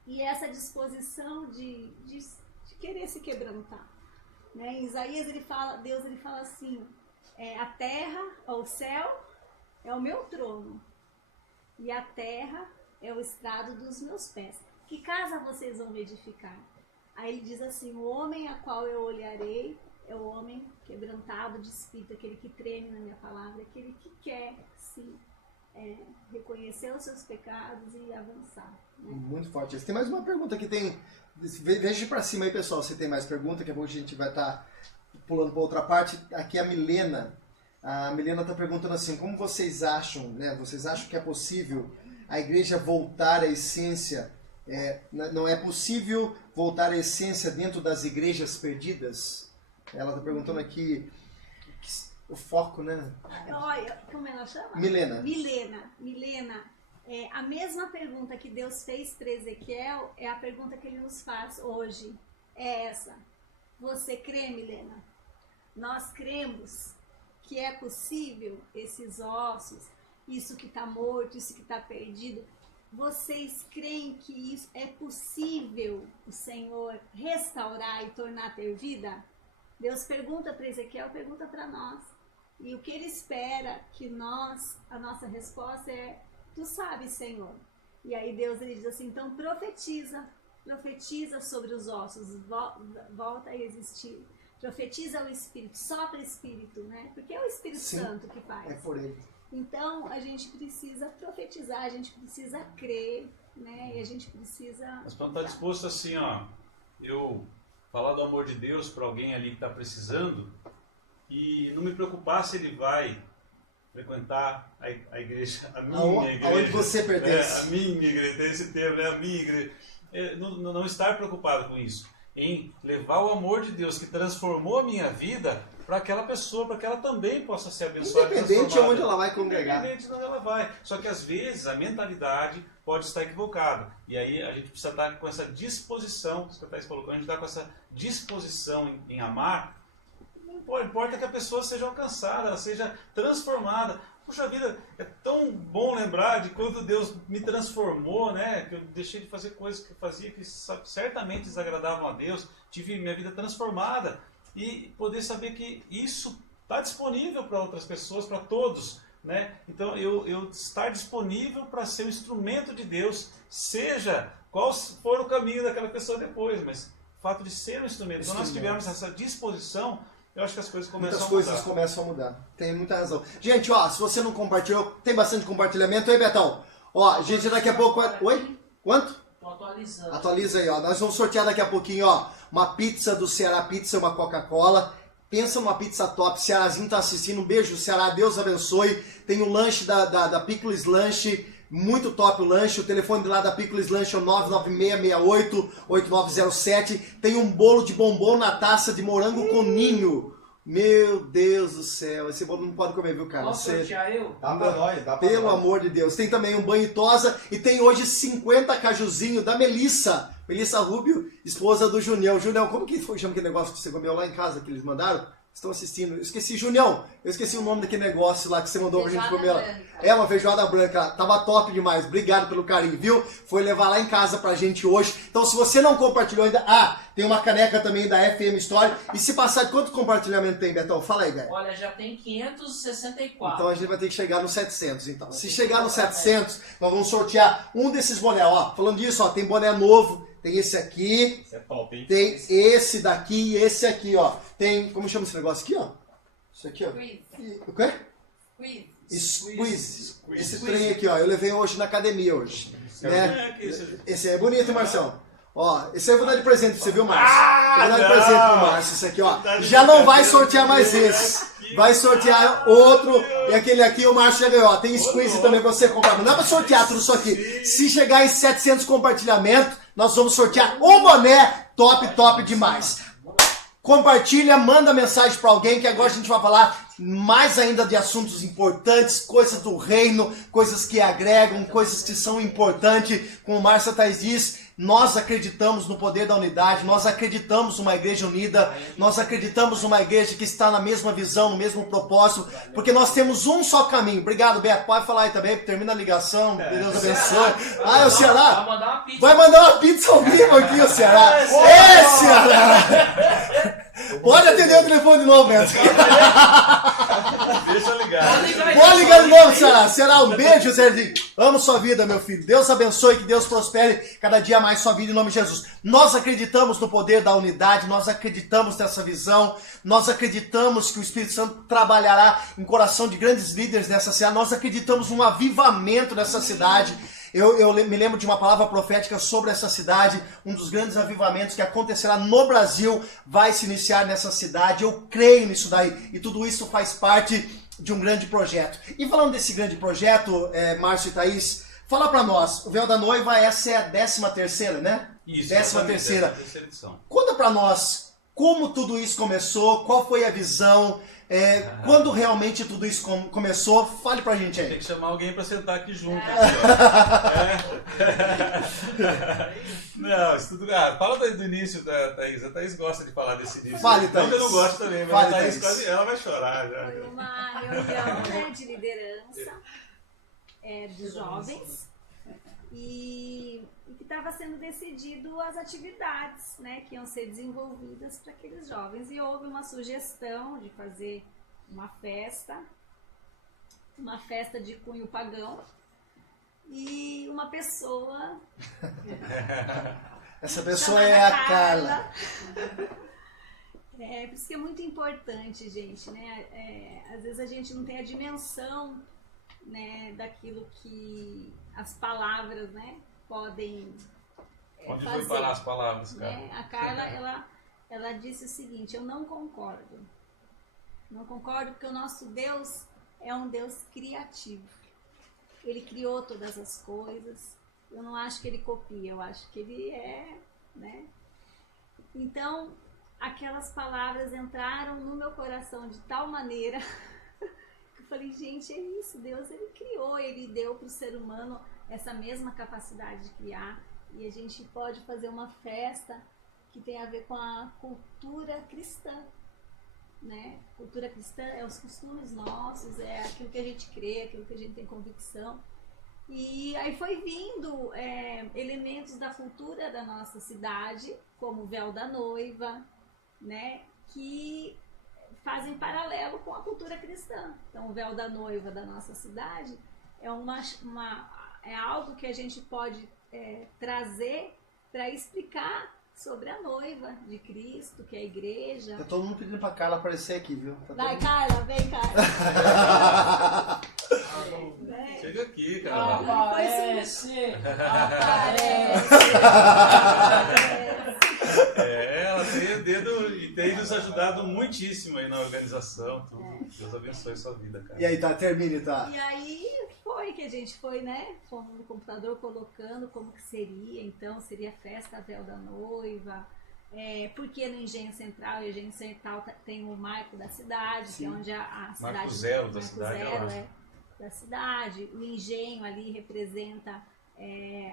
e essa disposição de querer se quebrantar. Né? Em Isaías Deus fala assim, a terra, o céu é o meu trono e a terra é o estrado dos meus pés. Que casa vocês vão edificar? Aí ele diz assim, o homem a qual eu olharei é o homem quebrantado de espírito, aquele que treme na minha palavra, aquele que quer sim reconhecer os seus pecados e avançar. Né? Muito forte. Tem mais uma pergunta que tem. Veja para cima aí, pessoal, se tem mais pergunta, que a pouco a gente vai estar pulando para outra parte. Aqui é a Milena. A Milena está perguntando assim, como vocês acham, né? Vocês acham que é possível a igreja voltar à essência? Não é possível voltar à essência dentro das igrejas perdidas? Ela está perguntando aqui o foco, né? Olha, como ela chama? Milena. Milena. A mesma pergunta que Deus fez para Ezequiel é a pergunta que ele nos faz hoje. É essa. Você crê, Milena? Nós cremos que é possível esses ossos, isso que está morto, isso que está perdido. Vocês creem que isso é possível o Senhor restaurar e tornar a ter vida? Deus pergunta para Ezequiel, pergunta para nós. E o que ele espera que a nossa resposta é: tu sabes, Senhor. E aí Deus ele diz assim, então profetiza sobre os ossos, volta a existir. Profetiza o Espírito, sopra o Espírito, né? Porque é o Espírito Sim, Santo que faz. É por ele. Então a gente precisa profetizar, a gente precisa crer, né? E a gente precisa... Mas quando está disposto assim, ó, eu falar do amor de Deus para alguém ali que está precisando e não me preocupar se ele vai frequentar a igreja, a minha igreja. Aonde você pertence. A minha igreja, tem esse termo, né? A minha igreja. Não estar preocupado com isso. Em levar o amor de Deus que transformou a minha vida para aquela pessoa, para que ela também possa ser abençoada. Independente de onde ela vai congregar. Independente de onde ela vai. Só que às vezes a mentalidade pode estar equivocada. E aí a gente precisa estar com essa disposição, o que o Thais falou, quando a gente está com essa disposição em amar, não importa que a pessoa seja alcançada, ela seja transformada. Puxa vida, é tão bom lembrar de quando Deus me transformou, né? Que eu deixei de fazer coisas que eu fazia que certamente desagradavam a Deus, tive minha vida transformada e poder saber que isso está disponível para outras pessoas, para todos, né? Então eu estar disponível para ser um instrumento de Deus, seja qual for o caminho daquela pessoa depois, mas o fato de ser um instrumento, quando nós tivermos essa disposição, eu acho que as coisas começam a mudar. Muitas coisas começam a mudar. Tem muita razão. Gente, ó, se você não compartilhou, tem bastante compartilhamento. Aí, Betão? Ó, a gente daqui a pouco... Oi? Quanto? Tô atualizando. Atualiza aí, ó. Nós vamos sortear daqui a pouquinho, ó, uma pizza do Ceará Pizza, uma Coca-Cola. Pensa numa pizza top. Cearazinho tá assistindo. Um beijo, Ceará. Deus abençoe. Tem o lanche da Pickles Lanche. Muito top o lanche. O telefone de lá da Pickles Lanche é o 99668-8907. Tem um bolo de bombom na taça de morango com ninho. Meu Deus do céu. Esse bolo não pode comer, viu, cara? Posso sortear eu? Dá pra nós, dá pra Pelo nós. amor de Deus. Tem também um banho tosa. E tem hoje 50 cajuzinho da Melissa. Melissa Rubio, esposa do Junião. Junião, como que foi chama aquele negócio que você comeu lá em casa que eles mandaram? Estão assistindo. Eu esqueci, Junião. Eu esqueci o nome daquele negócio lá que você mandou pra gente comer lá. É uma feijoada branca. Tava top demais. Obrigado pelo carinho, viu? Foi levar lá em casa pra gente hoje. Então, se você não compartilhou ainda... Ah, tem uma caneca também da FM Story. E se passar de quanto compartilhamento tem, Betão? Fala aí, velho. Olha, já tem 564. Então a gente vai ter que chegar nos 700, então. Se chegar nos 700, nós vamos sortear um desses bonés. Ó, falando disso, ó, tem boné novo. Tem esse aqui. Isso é top, hein? Tem esse daqui e esse aqui, ó. Tem, como chama esse negócio aqui, ó? Isso aqui, ó. O quê? Squeeze. Esse trem aqui, ó. Eu levei hoje na academia hoje. Né? Esse é bonito, hein, Marcelo? Ó, esse aí eu vou dar de presente pra você, viu, Márcio? Ah, Eu vou dar de não! presente pro Márcio, esse aqui, ó. Tá de Já não vai brincadeira sortear mais comigo, esse. aqui. Vai sortear outro. E aquele aqui o Márcio já ganhou. Ó. Tem squeeze também pra você comprar. Não dá pra sortear tudo isso aqui. Se chegar em 700 compartilhamentos, nós vamos sortear um boné top demais. Compartilha, manda mensagem para alguém que agora a gente vai falar mais ainda de assuntos importantes, coisas do reino, coisas que agregam, coisas que são importantes. Como Márcia Thaís diz, nós acreditamos no poder da unidade, nós acreditamos numa igreja unida, nós acreditamos numa igreja que está na mesma visão, no mesmo propósito, porque nós temos um só caminho. Obrigado, Beto. Pode falar aí também, termina a ligação, que Deus abençoe. Ah, é o Ceará? Vai mandar uma pizza. Vai mandar uma pizza ao vivo aqui, o Ceará. É, Ceará! Pode atender o telefone de novo, Beto. Deixa eu ligar. Pode ligar de novo, Ceará. Ceará, um beijo, Serginho. Amo sua vida, meu filho. Deus abençoe, que Deus prospere cada dia mais sua vida em nome de Jesus. Nós acreditamos no poder da unidade, nós acreditamos nessa visão, nós acreditamos que o Espírito Santo trabalhará em coração de grandes líderes nessa cidade, nós acreditamos num avivamento nessa cidade. Eu me lembro de uma palavra profética sobre essa cidade, um dos grandes avivamentos que acontecerá no Brasil vai se iniciar nessa cidade. Eu creio nisso daí e tudo isso faz parte de um grande projeto. E falando desse grande projeto, Márcio e Thaís, fala pra nós, o Véu da Noiva, essa é a 13ª, né? Isso, 13ª. terceira edição. Conta pra nós como tudo isso começou, qual foi a visão, quando realmente tudo isso começou. Fale pra gente Tem aí. que chamar alguém pra sentar aqui junto. Aqui, ó. Não, isso tudo. Fala do início da Thaís. A Thaís gosta de falar desse início. Fale, Não Thaís. que eu não gosto também, mas Fale, a Thaís Thaís. quase ela vai chorar já. Foi uma reunião, né, de liderança dos jovens e que estava sendo decidido as atividades, né, que iam ser desenvolvidas para aqueles jovens. E houve uma sugestão de fazer uma festa de cunho pagão. E uma pessoa... Essa pessoa chamada é a Carla. Por isso que é muito importante, gente, né? Às vezes a gente não tem a dimensão, né, daquilo que as palavras, né, podem Onde fazer. foi parar as palavras, cara? Né? A Carla, ela disse o seguinte: eu não concordo. Não concordo porque o nosso Deus é um Deus criativo. Ele criou todas as coisas. Eu não acho que ele copia, eu acho que ele né? Então, aquelas palavras entraram no meu coração de tal maneira que eu falei, gente, é isso, Deus, ele criou, ele deu para o ser humano essa mesma capacidade de criar, e a gente pode fazer uma festa que tem a ver com a cultura cristã, né? Cultura cristã é os costumes nossos, é aquilo que a gente crê, aquilo que a gente tem convicção. E aí foi vindo elementos da cultura da nossa cidade, como o véu da noiva, né, que fazem paralelo com a cultura cristã. Então o véu da noiva da nossa cidade é algo que a gente pode trazer para explicar sobre a noiva de Cristo, que é a igreja. Tá todo mundo pedindo pra Carla aparecer aqui, viu? Tá Vai, todo... Carla, vem, Carla. Chega aqui, cara. Aparece! Ela tem o dedo e tem nos ajudado muitíssimo aí na organização. Tudo. Deus abençoe sua vida, cara. E aí, tá, termine, tá? E aí foi que a gente foi, né, fomos no computador colocando como que seria, então seria festa véu da noiva, porque no Engenho Central, o Engenho Central tem o marco da cidade, que é onde a cidade... Marco zero da cidade, da cidade. O engenho ali representa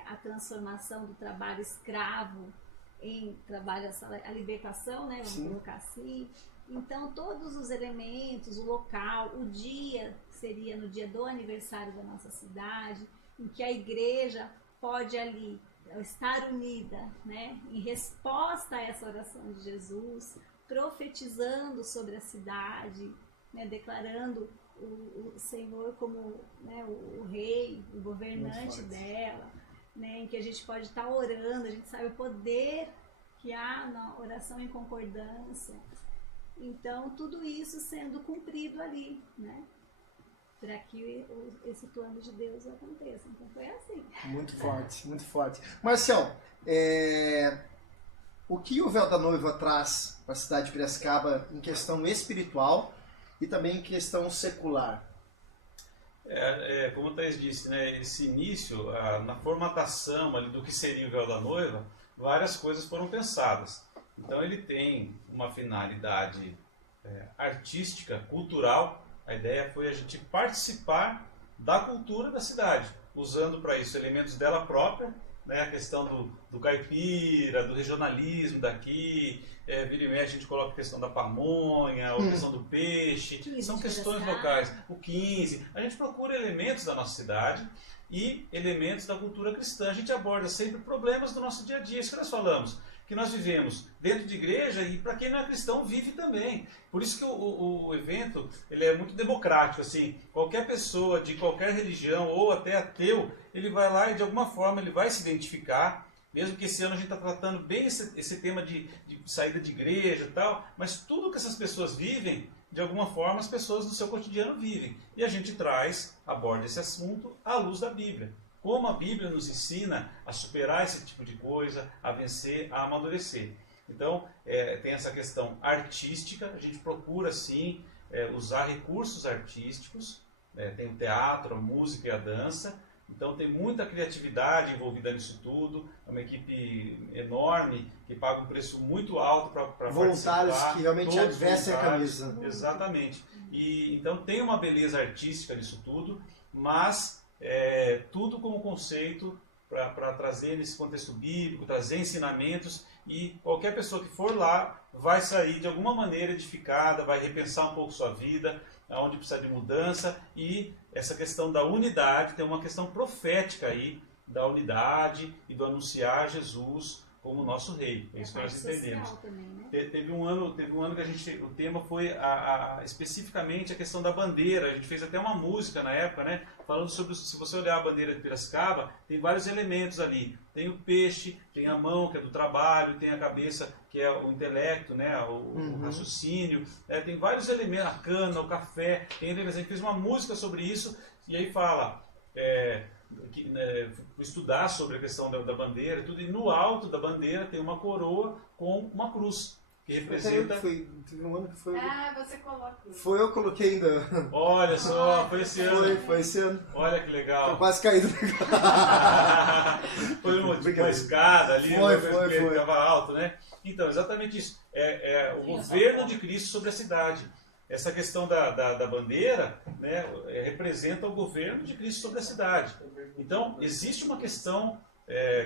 a transformação do trabalho escravo em trabalho, a libertação, né, vamos colocar assim. Então todos os elementos, o local, o dia seria no dia do aniversário da nossa cidade, em que a igreja pode ali estar unida, né, em resposta a essa oração de Jesus, profetizando sobre a cidade, né, declarando o Senhor como, né, o rei, o governante dela, né, em que a gente pode estar orando, a gente sabe o poder que há na oração em concordância. Então, tudo isso sendo cumprido ali, né? para que esse plano de Deus aconteça. Então foi assim. Muito forte, muito forte. Marcião, o que o Véu da Noiva traz para a cidade de Piracicaba em questão espiritual e também em questão secular? Como o Thaís disse, né, esse início, na formatação ali do que seria o Véu da Noiva, várias coisas foram pensadas. Então ele tem uma finalidade artística, cultural. A ideia foi a gente participar da cultura da cidade, usando para isso elementos dela própria, né, a questão do caipira, do regionalismo daqui, vira e mexe a gente coloca a questão da pamonha, a questão do peixe, são questões locais, o 15, a gente procura elementos da nossa cidade e elementos da cultura cristã, a gente aborda sempre problemas do nosso dia a dia, isso que nós falamos, que nós vivemos dentro de igreja e para quem não é cristão vive também. Por isso que o evento ele é muito democrático, assim, qualquer pessoa de qualquer religião ou até ateu, ele vai lá e de alguma forma ele vai se identificar, mesmo que esse ano a gente está tratando bem esse tema de saída de igreja e tal, mas tudo que essas pessoas vivem, de alguma forma as pessoas no seu cotidiano vivem. E a gente aborda esse assunto à luz da Bíblia. Como a Bíblia nos ensina a superar esse tipo de coisa, a vencer, a amadurecer. Então, tem essa questão artística, a gente procura, sim, usar recursos artísticos, tem o teatro, a música e a dança, então tem muita criatividade envolvida nisso tudo, é uma equipe enorme, que paga um preço muito alto para voluntários que realmente vestem a camisa. Exatamente. E, então tem uma beleza artística nisso tudo, mas tudo como conceito para trazer nesse contexto bíblico, trazer ensinamentos, e qualquer pessoa que for lá vai sair de alguma maneira edificada, vai repensar um pouco sua vida, onde precisa de mudança, e essa questão da unidade, tem uma questão profética aí, da unidade e do anunciar Jesus como nosso rei. É isso que nós entendemos. Também, né? Teve um ano que o tema foi especificamente a questão da bandeira. A gente fez até uma música na época, né? Falando sobre, se você olhar a bandeira de Piracicaba, tem vários elementos ali. Tem o peixe, tem a mão, que é do trabalho, tem a cabeça, que é o intelecto, né? O raciocínio. Tem vários elementos, a cana, o café. Tem elementos. A gente fez uma música sobre isso e aí fala... estudar sobre a questão da bandeira, tudo, e no alto da bandeira tem uma coroa com uma cruz, que representa... Teve um ano que foi... você coloca. Foi eu que coloquei ainda. Olha só, foi esse ano. Foi esse ano. Olha que legal. Tô quase caído. Foi uma escada ali, foi. Estava alto, né? Então, exatamente isso. O governo de Cristo sobre a cidade. Essa questão da bandeira, né, representa o governo de Cristo sobre a cidade. Então, existe uma questão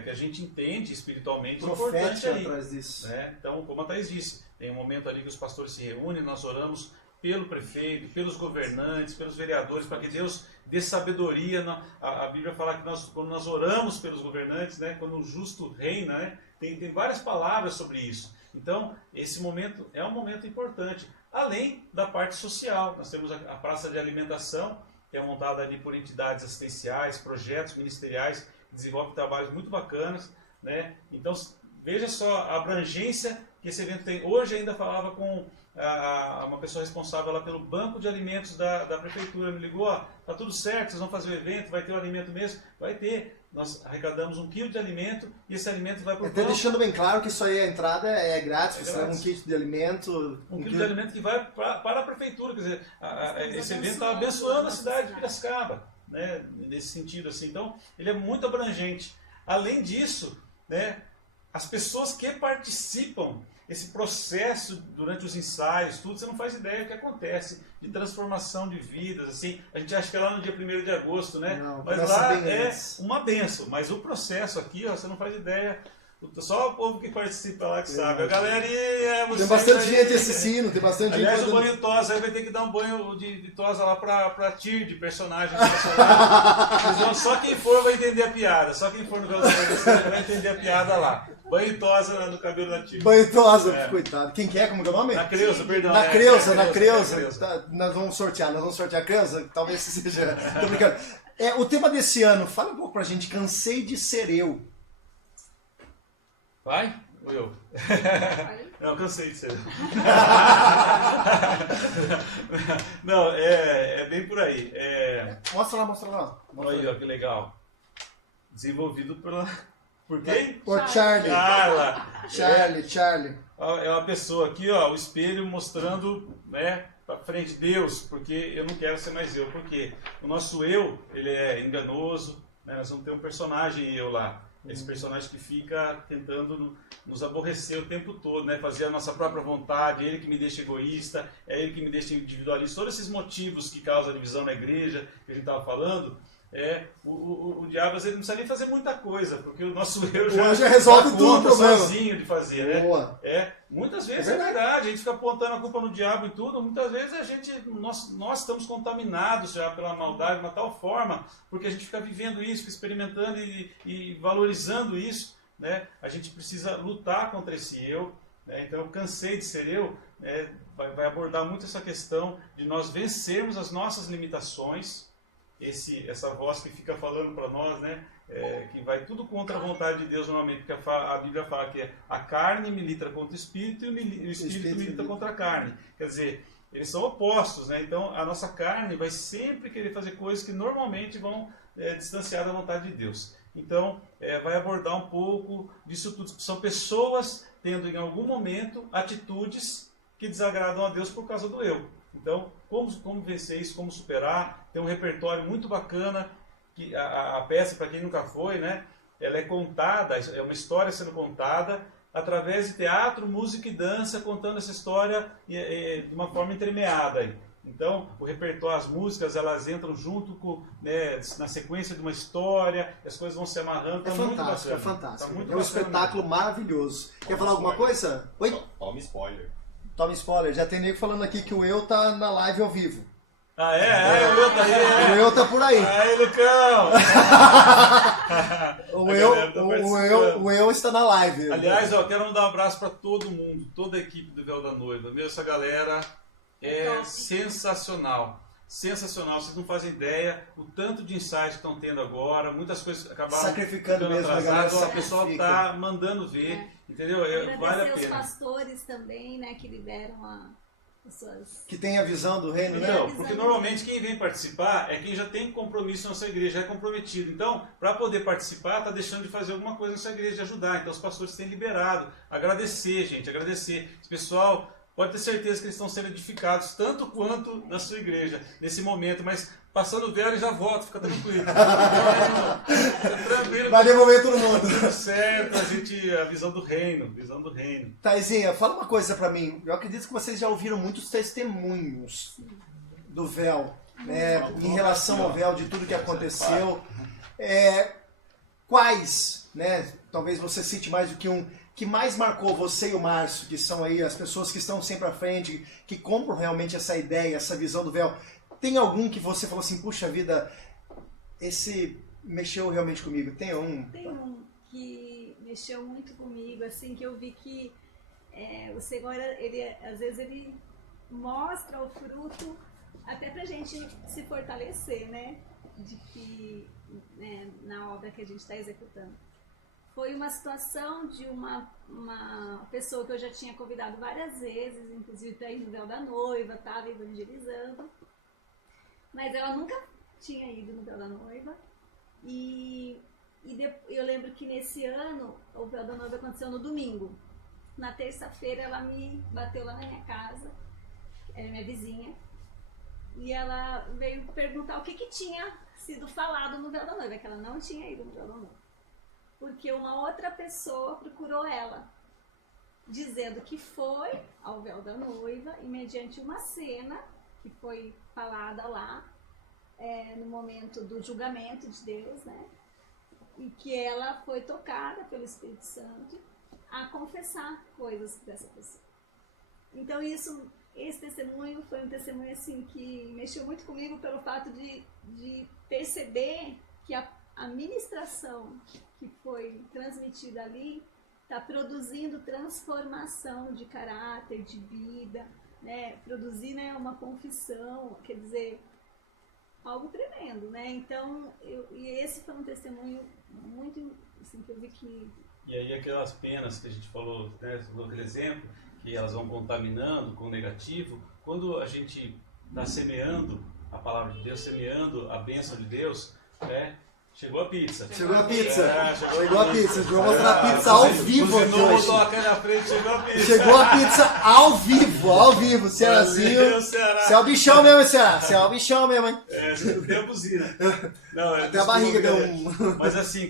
que a gente entende espiritualmente importante aí. Atrás disso. Né? Então, como a Thaís disse, tem um momento ali que os pastores se reúnem, nós oramos pelo prefeito, pelos governantes, pelos vereadores, para que Deus dê sabedoria. A Bíblia fala que quando nós oramos pelos governantes, né, quando o justo reina, né, tem várias palavras sobre isso. Então, esse momento é um momento importante. Além da parte social, nós temos a praça de alimentação, que é montada ali por entidades assistenciais, projetos ministeriais, que desenvolvem trabalhos muito bacanas, né? Então, veja só a abrangência que esse evento tem. Hoje ainda falava com uma pessoa responsável lá pelo banco de alimentos da prefeitura, me ligou, tá tudo certo, vocês vão fazer o evento, vai ter o alimento mesmo? Vai ter. Nós arrecadamos 1 quilo de alimento e esse alimento vai para o Até deixando bem claro que isso aí, a entrada é grátis, você leva um kit de alimento. Um quilo de alimento que vai para a prefeitura, quer dizer, esse evento está abençoando a cidade de Piracicaba, né, nesse sentido assim. Então, ele é muito abrangente. Além disso, né, as pessoas que participam, esse processo durante os ensaios, tudo, você não faz ideia do que acontece, de transformação de vidas, assim, a gente acha que é lá no dia 1º de agosto, né? Não, mas lá é uma benção, mas o processo aqui, você não faz ideia, só o povo que participa lá que sabe. A galerinha... Tem bastante gente assistindo, tem bastante gente... Aliás, o banho tosa, aí vai ter que dar um banho de tosa lá pra Tyr, de personagem. Então, só quem for vai entender a piada, só quem for no Véu da Noiva vai entender a piada lá. Banho tosa no cabelo da Tyr. Banho tosa, coitado. Quem quer, como que é o nome? Na Creuza, perdão. Na Creuza. Tá, nós vamos sortear a Creuza, talvez seja... Tô brincando. O tema desse ano, fala um pouco pra gente, Cansei de Ser Eu. Vai? Ou eu? Não, cansei de ser. Não, é bem por aí. Mostra lá, mostra lá. Olha aí, ó, que legal. Desenvolvido por quem? Por Charlie. Carla. Charlie. É uma pessoa aqui, ó, o espelho mostrando, né, para frente Deus, porque eu não quero ser mais eu, porque o nosso eu, ele é enganoso, né, nós vamos ter um personagem eu lá, esse personagem que fica tentando nos aborrecer o tempo todo, né, fazer a nossa própria vontade, ele que me deixa egoísta, é ele que me deixa individualista, todos esses motivos que causam a divisão na igreja, que a gente estava falando, o diabo às vezes não precisa nem fazer muita coisa, porque o nosso eu já resolve dá tudo o conta problema. sozinho de fazer, né? Boa. Muitas vezes É é verdade. verdade, a gente fica apontando a culpa no diabo e tudo, muitas vezes nós estamos contaminados já pela maldade de uma tal forma, porque a gente fica vivendo isso, fica experimentando e valorizando isso, né? A gente precisa lutar contra esse eu, né? Então eu cansei de ser eu, né? Vai abordar muito essa questão de nós vencermos as nossas limitações, essa voz que fica falando para nós, né? Que vai tudo contra a vontade de Deus normalmente, porque a Bíblia fala que a carne milita contra o espírito e o espírito milita contra a carne. Quer dizer, eles são opostos, né? Então a nossa carne vai sempre querer fazer coisas que normalmente vão distanciar da vontade de Deus. Então vai abordar um pouco disso tudo. São pessoas tendo em algum momento atitudes que desagradam a Deus por causa do eu. Então, como vencer isso, como superar, tem um repertório muito bacana, que a peça, para quem nunca foi, né, ela é contada, é uma história sendo contada através de teatro, música e dança, contando essa história de uma forma entremeada. Então, o repertório, as músicas, elas entram junto com, né, na sequência de uma história, as coisas vão se amarrando. É Tá muito fantástico, bacana. é fantástico. Tá muito É um bacana espetáculo maravilhoso. Quer falar alguma coisa? Oi? Toma spoiler. Toma spoiler. Já tem nego falando aqui que o eu tá na live ao vivo. Ah, o eu tá aí, O eu tá por aí. Aí, Lucão! O eu está na live. Aliás, ó, quero mandar um abraço para todo mundo, toda a equipe do Véu da Noiva. Meu, essa galera é sensacional. Sensacional, vocês não fazem ideia o tanto de ensaios que estão tendo agora, muitas coisas acabaram Sacrificando ficando mesmo, a galera atrasadas, o pessoal sacrifica. tá mandando ver, entendeu? Vale a Agradecer os pena. pastores também, né, que liberam as suas... Que tem a visão do reino, né? Não, porque normalmente quem vem participar é quem já tem compromisso na sua igreja, já é comprometido. Então, para poder participar, está deixando de fazer alguma coisa na sua igreja, de ajudar. Então, os pastores têm liberado. Agradecer, gente, agradecer. Esse pessoal, pode ter certeza que eles estão sendo edificados, tanto quanto na sua igreja, nesse momento. Mas, passando o véu, e já volto, fica tranquilo. Fica tranquilo. Vai devolver todo mundo. Tudo certo, a visão do reino, Taizinha, fala uma coisa pra mim. Eu acredito que vocês já ouviram muitos testemunhos do véu, né, em relação ao véu, de tudo que aconteceu. Quais, né, talvez você cite mais do que um, que mais marcou você e o Márcio, que são aí as pessoas que estão sempre à frente, que compram realmente essa ideia, essa visão do véu. Tem algum que você falou assim, puxa vida, esse mexeu realmente comigo? Tem um? Tem um que mexeu muito comigo, assim, que eu vi que o Senhor, às vezes ele mostra o fruto até pra gente se fortalecer, né? De que, né, na obra que a gente está executando. Foi uma situação de uma pessoa que eu já tinha convidado várias vezes, inclusive para ir no Véu da Noiva, estava evangelizando, mas ela nunca tinha ido no Véu da Noiva. E eu lembro que nesse ano o Véu da Noiva aconteceu no domingo. Na terça-feira ela me bateu lá na minha casa, era minha vizinha, e ela veio perguntar o que tinha sido falado no Véu da Noiva, que ela não tinha ido no Véu da Noiva. Porque uma outra pessoa procurou ela, dizendo que foi ao Véu da Noiva e mediante uma cena que foi falada lá, no momento do julgamento de Deus, né? E que ela foi tocada pelo Espírito Santo a confessar coisas dessa pessoa. Então esse testemunho foi um testemunho assim que mexeu muito comigo pelo fato de perceber que a ministração que foi transmitida ali está produzindo transformação de caráter, de vida, né? Produzir, né, uma confissão, quer dizer, algo tremendo, né? Então, e esse foi um testemunho muito, assim, que eu vi que... E aí aquelas penas que a gente falou, né, sobre aquele exemplo, que elas vão contaminando com o negativo, quando a gente está semeando a palavra de Deus, semeando a bênção de Deus, né? Chegou a pizza. Chegou a pizza. Chegou a pizza. Vou mostrar a pizza ao vivo aqui hoje. Botou a cara na frente, chegou a pizza. Chegou a pizza ao vivo. Cearazinho. Você é o bichão mesmo, Ceará. Você é o bichão mesmo, hein? Tem a buzina. Não, até a barriga deu um... Mas assim,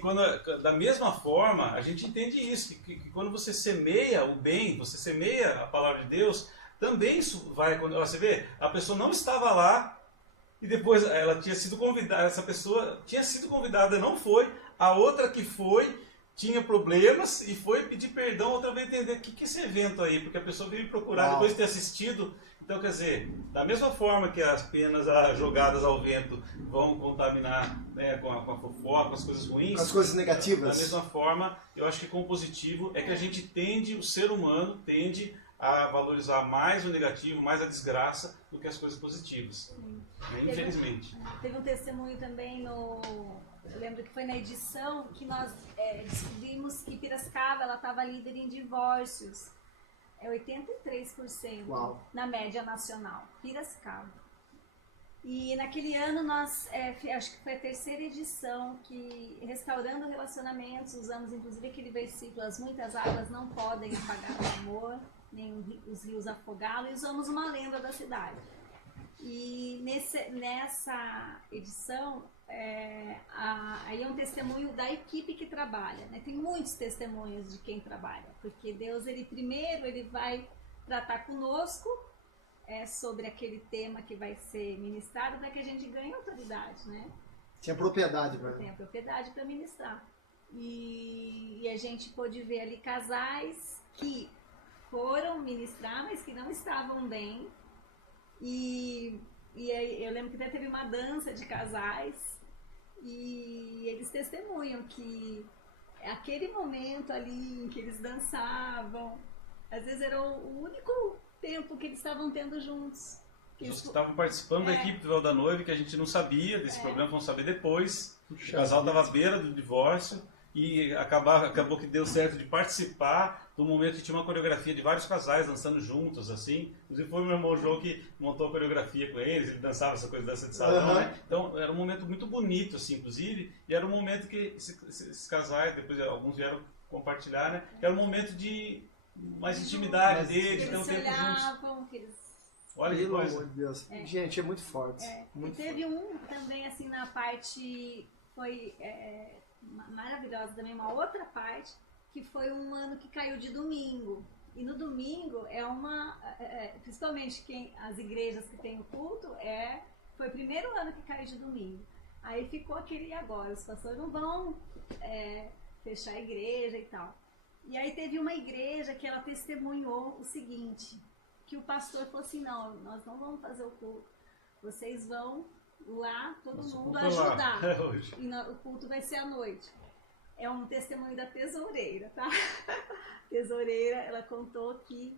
da mesma forma, a gente entende isso, que quando você semeia o bem, você semeia a palavra de Deus, também isso vai... Você vê, a pessoa não estava lá, e depois ela tinha sido convidada, essa pessoa tinha sido convidada, não foi, a outra que foi, tinha problemas e foi pedir perdão, outra vez entender o que é esse evento aí, porque a pessoa veio me procurar depois de ter assistido. Então, quer dizer, da mesma forma que as penas jogadas ao vento vão contaminar, né, com a fofoca, com as coisas ruins, com as coisas negativas, da mesma forma, eu acho que com o positivo é que a gente tende, o ser humano tende a valorizar mais o negativo, mais a desgraça, do que as coisas positivas. Infelizmente. Teve um testemunho também eu lembro que foi na edição que nós descobrimos que Piracicaba estava líder em divórcios. É 83%. Uau. Na média nacional. Piracicaba. E naquele ano nós, acho que foi a terceira edição, que restaurando relacionamentos, usamos inclusive aquele versículo, as muitas águas não podem apagar o amor, nem os rios afogá-lo, e usamos uma lenda da cidade. E nessa edição, aí é um testemunho da equipe que trabalha, né? Tem muitos testemunhos de quem trabalha, porque Deus, primeiro ele vai tratar conosco sobre aquele tema que vai ser ministrado, para que a gente ganhe autoridade, né? Tinha propriedade para Tem a propriedade para ministrar. E a gente pôde ver ali casais que foram ministrar, mas que não estavam bem. E aí, eu lembro que até teve uma dança de casais e eles testemunham que aquele momento ali em que eles dançavam, às vezes era o único tempo que eles estavam tendo juntos. Eles estavam participando da equipe do Véu da Noiva, que a gente não sabia desse problema, vamos saber depois. O casal estava à beira do divórcio e acabou que deu certo de participar do momento que tinha uma coreografia de vários casais dançando juntos, assim. Inclusive foi o meu irmão João que montou a coreografia com eles, ele dançava essa coisa dança de salão, né? Então era um momento muito bonito, assim, inclusive, e era um momento que esses casais, depois alguns vieram compartilhar, né? Era um momento de mais intimidade deles, de ter um tempo juntos. Olha que coisa. Pelo amor de Deus. Gente, é muito forte. Muito teve um também, assim, na parte, foi maravilhosa também, uma outra parte, que foi um ano que caiu de domingo. E no domingo principalmente as igrejas que têm o culto, foi o primeiro ano que caiu de domingo. Aí ficou aquele agora, os pastores não vão fechar a igreja e tal. E aí teve uma igreja que ela testemunhou o seguinte, que o pastor falou assim, não, nós não vamos fazer o culto, vocês vão lá, todo mundo ajudar, e o culto vai ser à noite. É um testemunho da tesoureira, tá? Tesoureira, ela contou que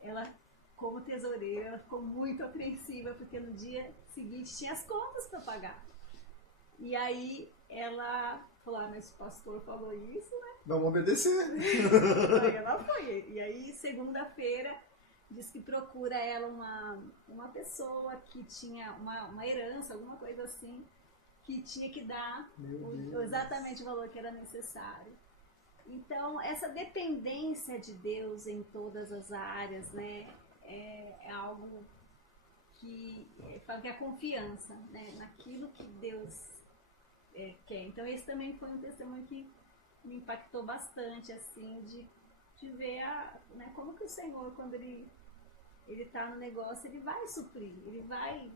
ela, como tesoureira, ela ficou muito apreensiva, porque no dia seguinte tinha as contas para pagar. E aí ela falou, mas o pastor falou isso, né? Vamos obedecer. Aí ela foi. E aí, segunda-feira, diz que procura ela uma pessoa que tinha uma herança, alguma coisa assim, que tinha que dar exatamente o valor que era necessário. Então, essa dependência de Deus em todas as áreas, né, é algo que fala que é a confiança, né, naquilo que Deus quer. Então, esse também foi um testemunho que me impactou bastante, assim, de ver né, como que o Senhor, quando ele está no negócio, ele vai suprir, ele vai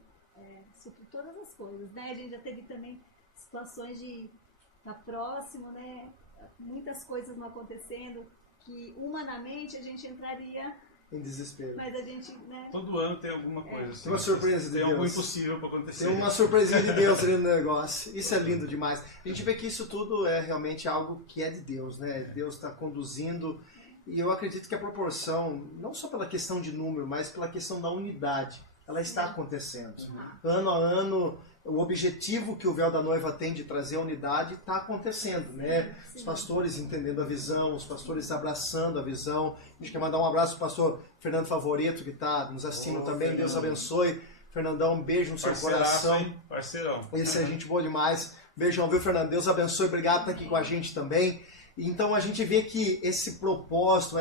suprir todas as coisas, né? A gente já teve também situações de estar próximo, né? Muitas coisas não acontecendo, que humanamente a gente entraria em desespero. Mas a gente, né? Todo ano tem alguma coisa assim. Tem uma surpresa de Deus. Tem algo impossível para acontecer. Tem uma surpresinha de Deus ali no negócio. Isso é lindo demais. A gente vê que isso tudo é realmente algo que é de Deus, né? Deus está conduzindo. E eu acredito que a proporção, não só pela questão de número, mas pela questão da unidade. ela está acontecendo. Uhum. Ano a ano, o objetivo que o Véu da Noiva tem de trazer a unidade está acontecendo, né? Sim. Os pastores entendendo a visão, os pastores abraçando a visão. A gente quer mandar um abraço para o pastor Fernando Favorito, que está nos assistindo também. Fernando. Deus abençoe. Fernandão, um beijo no seu Parceiraço, coração. hein? Parceirão. Esse é gente boa demais. Beijão, viu, Fernando? Deus abençoe. Obrigado por estar aqui com a gente também. Então a gente vê que esse propósito,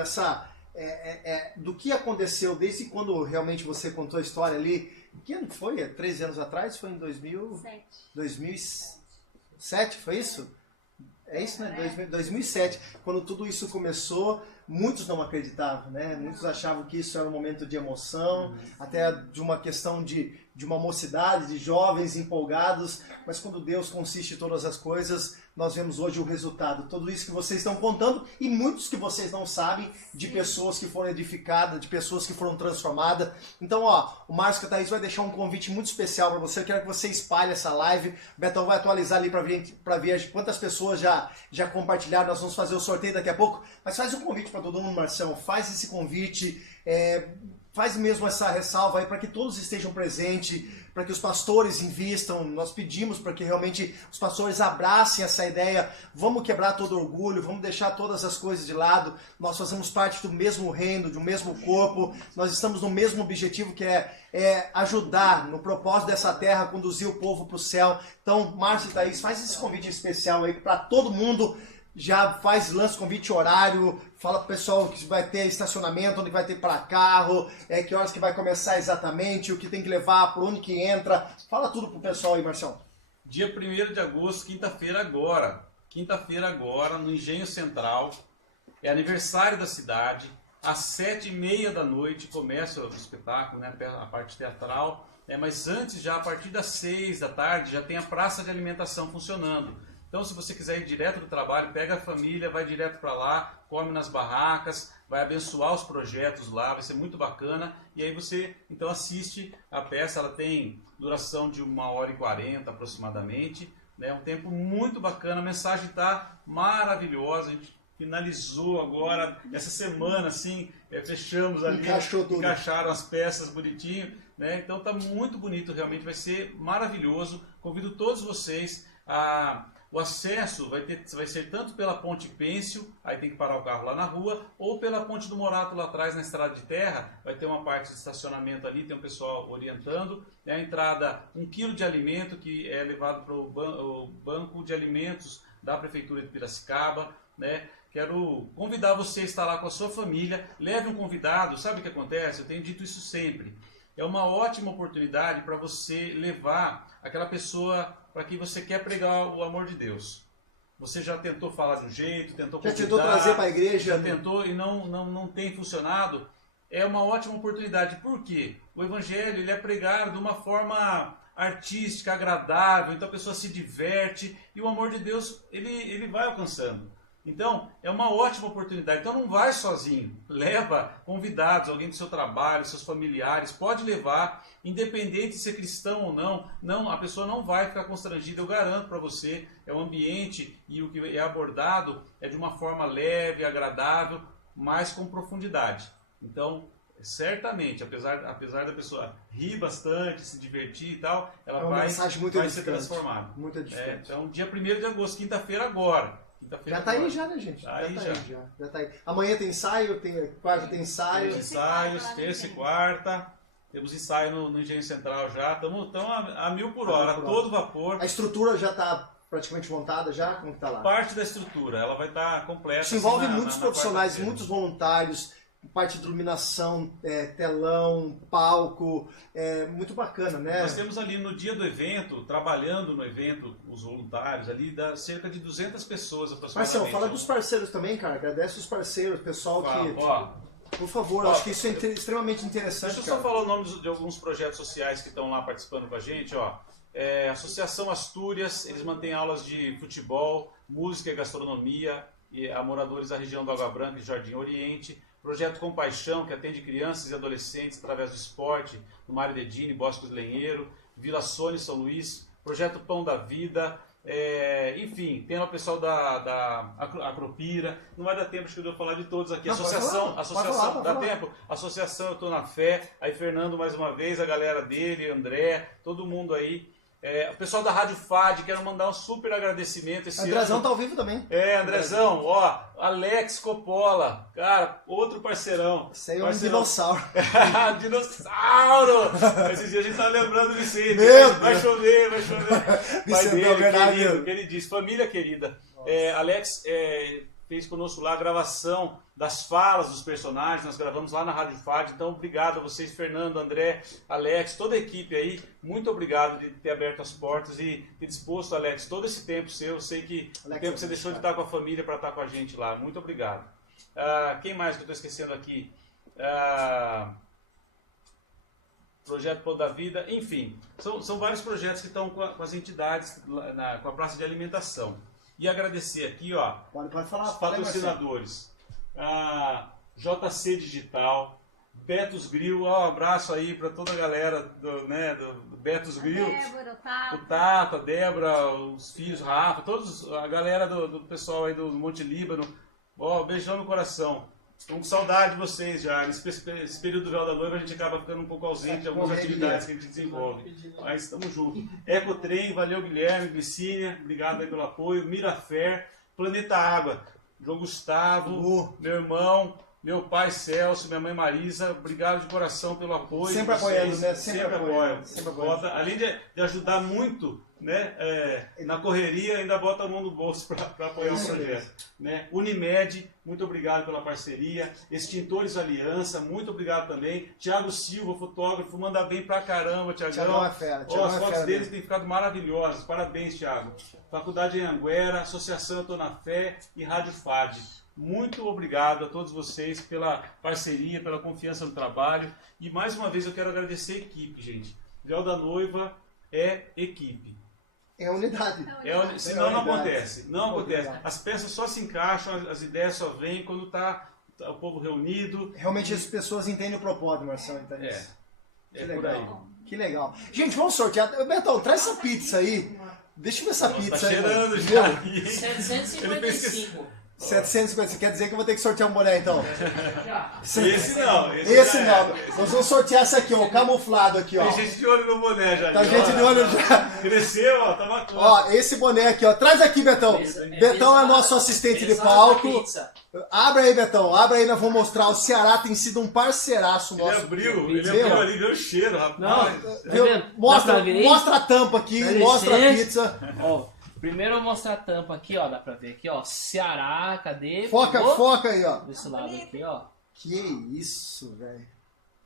do que aconteceu desde quando realmente você contou a história ali. Que ano que foi? 13 anos atrás? Foi em 2007, foi isso? É isso, né? 2007, quando tudo isso começou, muitos não acreditavam, né? Muitos achavam que isso era um momento de emoção, até de uma questão de uma mocidade, de jovens empolgados, mas quando Deus consiste em todas as coisas, nós vemos hoje o resultado. Tudo isso que vocês estão contando e muitos que vocês não sabem, de pessoas que foram edificadas, de pessoas que foram transformadas. Então, o Márcio e a Thaís vai deixar um convite muito especial para você. Eu quero que você espalhe essa live. O Betão vai atualizar ali para ver quantas pessoas já compartilharam. Nós vamos fazer o sorteio daqui a pouco. Mas faz um convite para todo mundo, Marcelo. Faz esse convite. Faz mesmo essa ressalva aí para que todos estejam presentes, para que os pastores invistam. Nós pedimos para que realmente os pastores abracem essa ideia. Vamos quebrar todo orgulho, vamos deixar todas as coisas de lado. Nós fazemos parte do mesmo reino, do mesmo corpo. Nós estamos no mesmo objetivo, que é ajudar no propósito dessa terra, conduzir o povo para o céu. Então, Márcio e Thaís, faz esse convite especial aí para todo mundo. Já lança convite horário, fala pro pessoal que vai ter estacionamento, onde vai ter para carro, que horas que vai começar exatamente, o que tem que levar, por onde que entra. Fala tudo pro pessoal aí, Marcião. Dia 1º de agosto, quinta-feira agora. Quinta-feira agora, no Engenho Central. É aniversário da cidade. Às 7h30 da noite começa o espetáculo, né, a parte teatral. Mas antes, já a partir das 6 da tarde, já tem a praça de alimentação funcionando. Então, se você quiser ir direto do trabalho, pega a família, vai direto para lá, come nas barracas, vai abençoar os projetos lá, vai ser muito bacana. E aí você, então, assiste a peça. Ela tem duração de 1h40 aproximadamente, né? Um tempo muito bacana, a mensagem está maravilhosa. A gente finalizou agora, essa semana, assim, fechamos ali, encaixaram as peças bonitinho, né? Então está muito bonito, realmente vai ser maravilhoso. Convido todos vocês a... O acesso vai ser tanto pela Ponte Pêncil, aí tem que parar o carro lá na rua, ou pela Ponte do Morato lá atrás, na estrada de terra, vai ter uma parte de estacionamento ali, tem um pessoal orientando. A entrada, 1 quilo de alimento que é levado para o banco de alimentos da Prefeitura de Piracicaba, né? Quero convidar você a estar lá com a sua família, leve um convidado. Sabe o que acontece? Eu tenho dito isso sempre. É uma ótima oportunidade para você levar aquela pessoa para quem você quer pregar o amor de Deus. Você já tentou falar de um jeito, tentou convidar, já tentou trazer para a igreja, já tentou e não tem funcionado. É uma ótima oportunidade. Por quê? O evangelho ele é pregado de uma forma artística, agradável, então a pessoa se diverte e o amor de Deus ele vai alcançando. Então, é uma ótima oportunidade. Então, não vai sozinho. Leva convidados, alguém do seu trabalho, seus familiares. Pode levar, independente de ser cristão ou não. Não, a pessoa não vai ficar constrangida. Eu garanto para você. É um ambiente e o que é abordado é de uma forma leve, agradável, mas com profundidade. Então, certamente, apesar da pessoa rir bastante, se divertir e tal, ela vai ser transformada. Muito edificante. Então, dia 1º de agosto, quinta-feira agora. Já tá aí já, né, gente? Já tá aí. Amanhã tem ensaio, quarta tem ensaio. Temos ensaios, terça e quarta. Temos ensaio no Engenho Central já. Estamos a 1000 por hora, todo vapor. A estrutura já está praticamente montada já? Como que tá lá? Parte da estrutura, ela vai estar completa. Isso envolve muitos profissionais, muitos voluntários. Parte de iluminação, telão, palco, muito bacana, né? Nós temos ali no dia do evento, trabalhando no evento, os voluntários ali, dá cerca de 200 pessoas aproximadamente. Marcelo, fala dos parceiros também, cara, agradece os parceiros, pessoal que... Por favor, acho que isso é extremamente interessante. Deixa eu só falar o nome de alguns projetos sociais que estão lá participando com a gente, Associação Astúrias, eles mantêm aulas de futebol, música e gastronomia a moradores da região do Água Branca e Jardim Oriente. Projeto Compaixão, que atende crianças e adolescentes através do esporte, no Mário Dedini, Bosque do Lenheiro, Vila Sônia, São Luís. Projeto Pão da Vida, Enfim, tem o pessoal da Acropira. Não vai dar tempo de eu falar de todos aqui. Não, Associação, pode falar. dá tempo? Associação Eu Tô na Fé. Aí Fernando mais uma vez, a galera dele, André, todo mundo aí. O pessoal da Rádio FAD, quero mandar um super agradecimento esse Andrezão ano. tá ao vivo também. Andrezão, ó, Alex Coppola, cara, outro parceirão. Isso aí é um dinossauro. Dinossauro! Esses dias a gente tá lembrando do Vicente. Meu Vai chover. Pai Vicente, dele, verdade. querido, que ele disse, família querida. Alex fez conosco lá a gravação das falas dos personagens, nós gravamos lá na Rádio FAD, então obrigado a vocês, Fernando, André, Alex, toda a equipe aí, muito obrigado de ter aberto as portas e ter disposto, Alex, todo esse tempo seu, eu sei que o tempo que você deixou de estar com a família para estar com a gente lá, muito obrigado. Quem mais que eu estou esquecendo aqui? Projeto Pão da Vida, enfim, são vários projetos que estão com as entidades, com a praça de alimentação. E agradecer aqui, ó, Pode falar. os patrocinadores. JC Digital, Betos Grill, um abraço aí para toda a galera do Betos Grill. Débora, O Tato, a Débora, os filhos, Rafa, a galera do pessoal aí do Monte Líbano. Beijão no coração. Estou com saudade de vocês já. Nesse período do Véu da Noiva a gente acaba ficando um pouco ausente de algumas atividades que a gente desenvolve. Mas estamos juntos. Ecotrem, valeu Guilherme, Glicínia, obrigado aí pelo apoio. Mirafer, Planeta Água, João Gustavo, meu irmão, meu pai Celso, minha mãe Marisa, obrigado de coração pelo apoio. Sempre apoiando, né? Sempre apoiam. apoiando. Além de ajudar muito, né, na correria, ainda bota a mão no bolso para apoiar o projeto. Né? Unimed, muito obrigado pela parceria. Extintores Aliança, muito obrigado também. Tiago Silva, fotógrafo, manda bem pra caramba, Tiagão. É fera, As fotos deles têm ficado maravilhosas. Parabéns, Tiago. Faculdade Anhanguera, Associação Eu Tô na Fé e Rádio FAD. Muito obrigado a todos vocês pela parceria, pela confiança no trabalho. E mais uma vez eu quero agradecer a equipe, gente. Véu da Noiva é equipe. É unidade. Senão não acontece. Não acontece. As peças só se encaixam, as ideias só vêm quando está o povo reunido. Realmente as pessoas entendem o propósito, Marcelo. Então É por aí. Que legal. Gente, vamos sortear. Betão, traz essa pizza aí. Deixa eu ver essa pizza tá aí. Cheirando já. 755. 750, quer dizer que eu vou ter que sortear um boné então? Esse não. Esse não. Nós vamos sortear esse aqui, ó, camuflado aqui, ó. Tem gente de olho no boné já. Tá gente de olho já. Cresceu, ó, tá bacana. Ó, esse boné aqui, ó. Traz aqui, Betão. Betão é nosso assistente de palco. Abre aí, Betão. Abre aí, nós vamos mostrar. O Ceará tem sido um parceiraço nosso. Ele abriu ali, viu o cheiro, rapaz. Não, Viu? Mostra Mostra a tampa aqui, mostra a pizza. Ó, primeiro eu vou mostrar a tampa aqui, ó. Dá pra ver aqui, ó. Ceará, cadê? Foca aí, ó. Desse lado aqui, ó. Que isso, velho.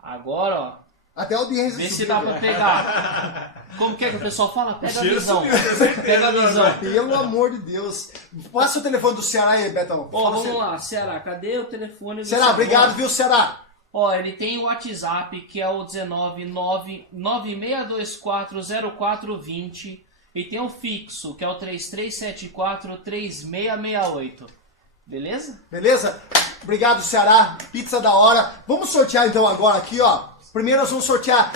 Agora, ó. Até a audiência Vê se subiu, dá pra velho. pegar. Como que é que o pessoal fala? Pega a cheiro visão. subiu, com certeza, Pega a visão. Pelo amor de Deus. Passa o telefone do Ceará aí, Betão. Ó, Fala vamos assim. lá, Ceará, cadê o telefone do Ceará, obrigado, viu, Ceará? Ó, ele tem o WhatsApp, que é o 19996240420. E tem o fixo, que é o 33743668. Beleza? Beleza? Obrigado, Ceará. Pizza da hora. Vamos sortear então agora aqui, ó. Primeiro nós vamos sortear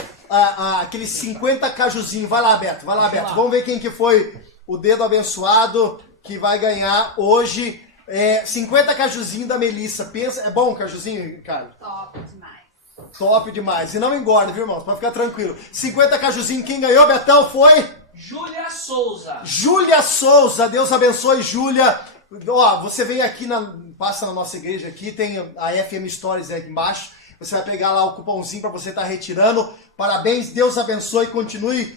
aqueles 50 cajuzinhos. Vai lá, Beto. Vai lá, Beto. lá. Vamos ver quem que foi o dedo abençoado que vai ganhar hoje. 50 cajuzinhos da Melissa. Pensa, é bom o cajuzinho, Ricardo? Top demais. Top demais. E não engorda, viu, irmão? Pode ficar tranquilo. 50 cajuzinhos. Quem ganhou, Betão, foi? Júlia Souza. Júlia Souza. Deus abençoe, Júlia. Ó, você vem aqui, passa na nossa igreja aqui, tem a FM Stories aí embaixo. Você vai pegar lá o cupomzinho para você estar retirando. Parabéns, Deus abençoe, continue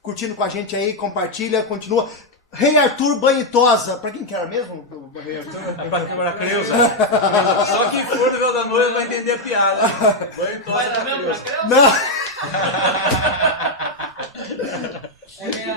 curtindo com a gente aí, compartilha, continua. Rei Arthur Banhitosa, para quem que era mesmo? O Rei Arthur? Para Creuza. Só quem for no Véu da Noiva vai entender a piada. Vai dar mesmo pra Creuza? Não.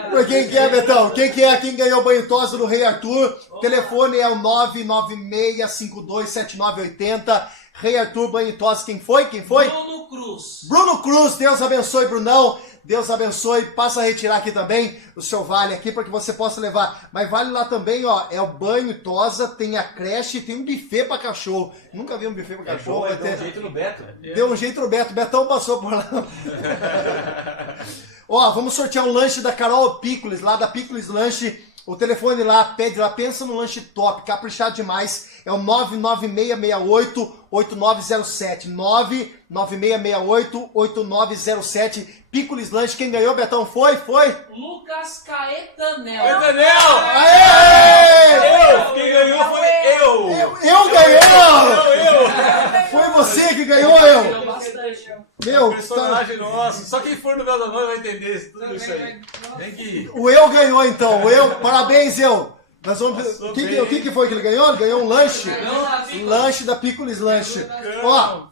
Por quem que é, Betão? Quem que é? Quem ganhou o banho tosa do Rei Arthur? O telefone é o 996527980. Rei Arthur banho tosa. Quem foi? Quem foi? Bruno Cruz. Bruno Cruz. Deus abençoe, Brunão. Deus abençoe. Passa a retirar aqui também o seu vale aqui para que você possa levar. Mas vale lá também, ó. É o banho tosa, tem a creche, tem um buffet para cachorro. Nunca vi um buffet para cachorro. Deu um jeito no Beto. Deu um jeito no Beto. Betão passou por lá. Ó, vamos sortear um lanche da Carol Pickles, lá da Pickles Lanche. O telefone lá, pede lá, pensa no lanche top, caprichado demais. É o 99668-8907. 99668-8907. Pickles Lanche. Quem ganhou, Betão? Foi? Lucas Caetanel. Entendeu? Aê! Quem ganhou foi eu! Eu ganhei! Foi você que ganhou, eu! Ganhou bastante. Meu, Personagem nosso. Só quem for no Véu da Noiva vai entender tudo isso aí. Tem que... o eu ganhou então, o eu, parabéns eu! Nós vamos... Passou O bem. que foi que ele ganhou? Ele ganhou um lanche. Ganhou. Lanche da Pickles Lanche. Ó,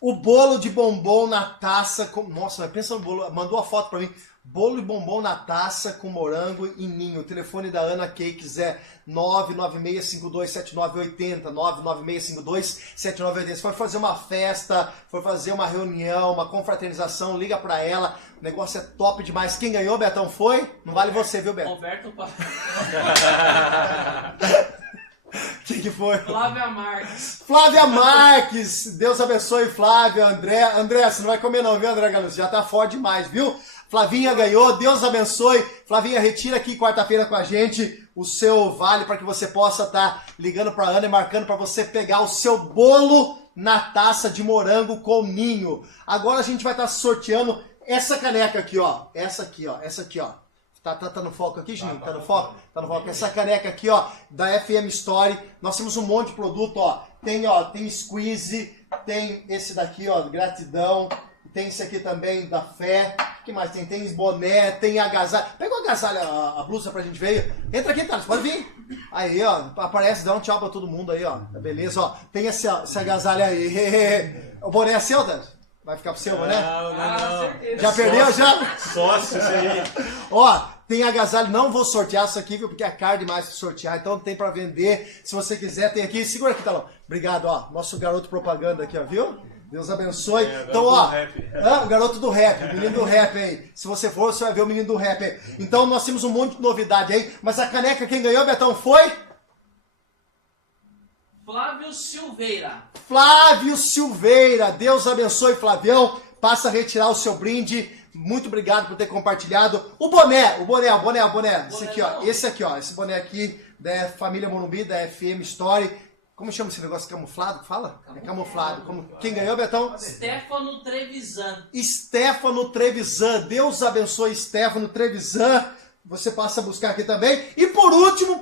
o bolo de bombom na taça com... Nossa, mas pensa no bolo, mandou a foto pra mim. Bolo e bombom na taça com morango e ninho. O telefone da Ana Cakes é 996527980. 996527980. Se for fazer uma festa, for fazer uma reunião, uma confraternização, liga pra ela. O negócio é top demais. Quem ganhou, Betão, foi? Não vale você, viu, Beto? Roberto Quem que foi? Flávia Marques. Flávia Marques. Deus abençoe, Flávia. André, você não vai comer não, viu, André Galucci? Já tá forte demais, viu? Flavinha ganhou, Deus abençoe. Flavinha, retira aqui quarta-feira com a gente o seu vale para que você possa estar ligando para Ana e marcando para você pegar o seu bolo na taça de morango com ninho. Agora a gente vai estar sorteando essa caneca aqui, ó. Essa aqui, ó. Tá no foco aqui, Juninho? Tá no foco? Tá no foco. Essa caneca aqui, ó, da FM Story. Nós temos um monte de produto, ó. Tem squeeze, tem esse daqui, ó, gratidão. Tem esse aqui também da fé. O que mais tem? Tem boné, tem agasalho. Pega o agasalho, a blusa pra gente ver. Entra aqui, Thales, pode vir. Aí, ó, aparece, dá um tchau pra todo mundo aí, ó. Beleza, ó. Tem esse agasalho aí. O boné é seu, Thales? Vai ficar pro seu boné? Não. Já perdeu, já? Sócio, isso aí. Ó, tem agasalho, não vou sortear isso aqui, viu? Porque é caro demais pra sortear, então tem pra vender. Se você quiser, tem aqui. Segura aqui, Talão. Obrigado, ó. Nosso garoto propaganda aqui, ó, viu? Deus abençoe. Então, ó, o garoto do rap, o menino do rap aí. Se você for, você vai ver o menino do rap aí. Então, nós temos um monte de novidade aí. Mas a caneca, quem ganhou, Betão, foi? Flávio Silveira. Flávio Silveira. Deus abençoe, Flavião. Passa a retirar o seu brinde. Muito obrigado por ter compartilhado. O boné. Esse aqui, ó. Esse boné aqui da Família Morumbi, da FM Story. Como chama esse negócio? Camuflado? Fala? É camuflado. Quem ganhou, Betão? Stefano Trevisan. Stefano Trevisan. Deus abençoe Stefano Trevisan. Você passa a buscar aqui também. E por último,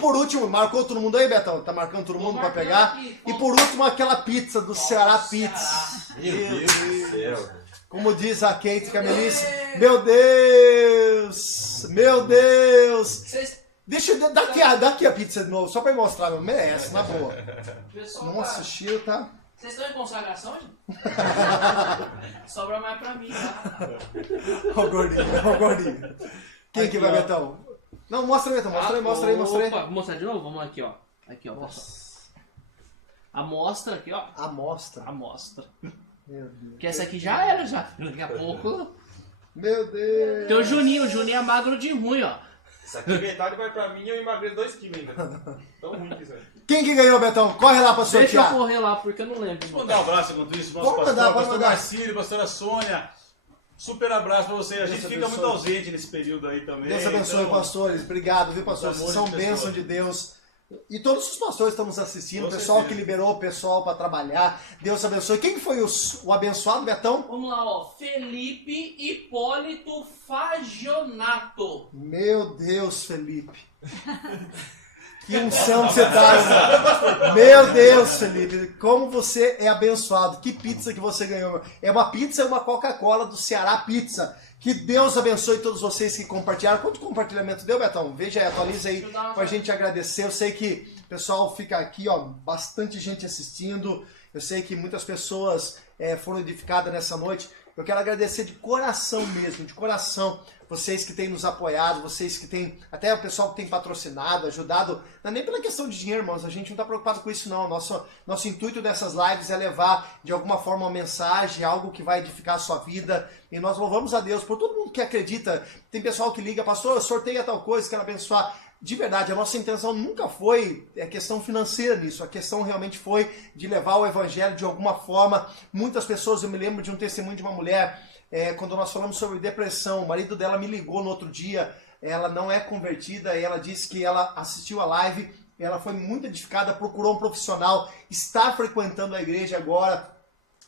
marcou todo mundo aí, Betão? Tá marcando todo mundo pra pegar? Aqui, e por último, aquela pizza do Ceará Pizza. Meu Deus do céu. Como diz a Kate Camelice, meu Deus! Deixa eu dar aqui a pizza de novo, só pra me mostrar, meu. Merece, na boa. Pessoal, Nossa, o cheiro tá... vocês estão em consagração, gente? Sobra mais pra mim, tá? Ó o gordinho. Quem que vai, Betão? Não, mostra aí, Betão. Mostra aí. Opa, vou mostrar de novo? Vamos aqui, ó. Aqui, ó. Amostra aqui, ó. Amostra. Meu Deus. Porque essa aqui já era, já. Daqui a pouco... Meu Deus. Tem o Juninho é magro de ruim, ó. Isso aqui metade vai pra mim e eu emagreço 2 quilos ainda. Tão ruim que isso aí. Quem que ganhou, Betão? Corre lá pra Deixa eu sortear. correr lá, porque eu não lembro. Deixa eu mandar um abraço enquanto isso, nosso Pode pastor, mandar. pastor Marcílio, pastora Sônia. Super abraço pra você. A gente Deus fica abençoe. muito ausente nesse período aí também. Deus abençoe, então, pastores. Obrigado, viu, pastores? Pelo Vocês amor são de Deus. bênção de Deus. E todos os pastores estamos assistindo, o Com pessoal certeza. que liberou o pessoal para trabalhar. Deus abençoe. Quem foi o abençoado, Betão? Vamos lá, ó. Felipe Hipólito Fagionato. Meu Deus, Felipe. Que unção que você tá, irmão. Meu Deus, Felipe. Como você é abençoado. Que pizza que você ganhou. É uma pizza e uma Coca-Cola do Ceará Pizza. Que Deus abençoe todos vocês que compartilharam. Quanto compartilhamento deu, Betão? Veja aí, atualiza aí pra gente agradecer. Eu sei que o pessoal fica aqui, ó, bastante gente assistindo. Eu sei que muitas pessoas foram edificadas nessa noite. Eu quero agradecer de coração mesmo, de coração, vocês que têm nos apoiado, vocês que têm, até o pessoal que tem patrocinado, ajudado, não é nem pela questão de dinheiro, irmãos, a gente não está preocupado com isso não, nosso intuito dessas lives é levar de alguma forma uma mensagem, algo que vai edificar a sua vida, e nós louvamos a Deus por todo mundo que acredita. Tem pessoal que liga, pastor, eu sorteio tal coisa, quero abençoar. De verdade, a nossa intenção nunca foi questão financeira nisso, a questão realmente foi de levar o evangelho de alguma forma. Muitas pessoas, eu me lembro de um testemunho de uma mulher quando nós falamos sobre depressão, o marido dela me ligou no outro dia, ela não é convertida, e ela disse que ela assistiu a live, ela foi muito edificada, procurou um profissional, está frequentando a igreja agora,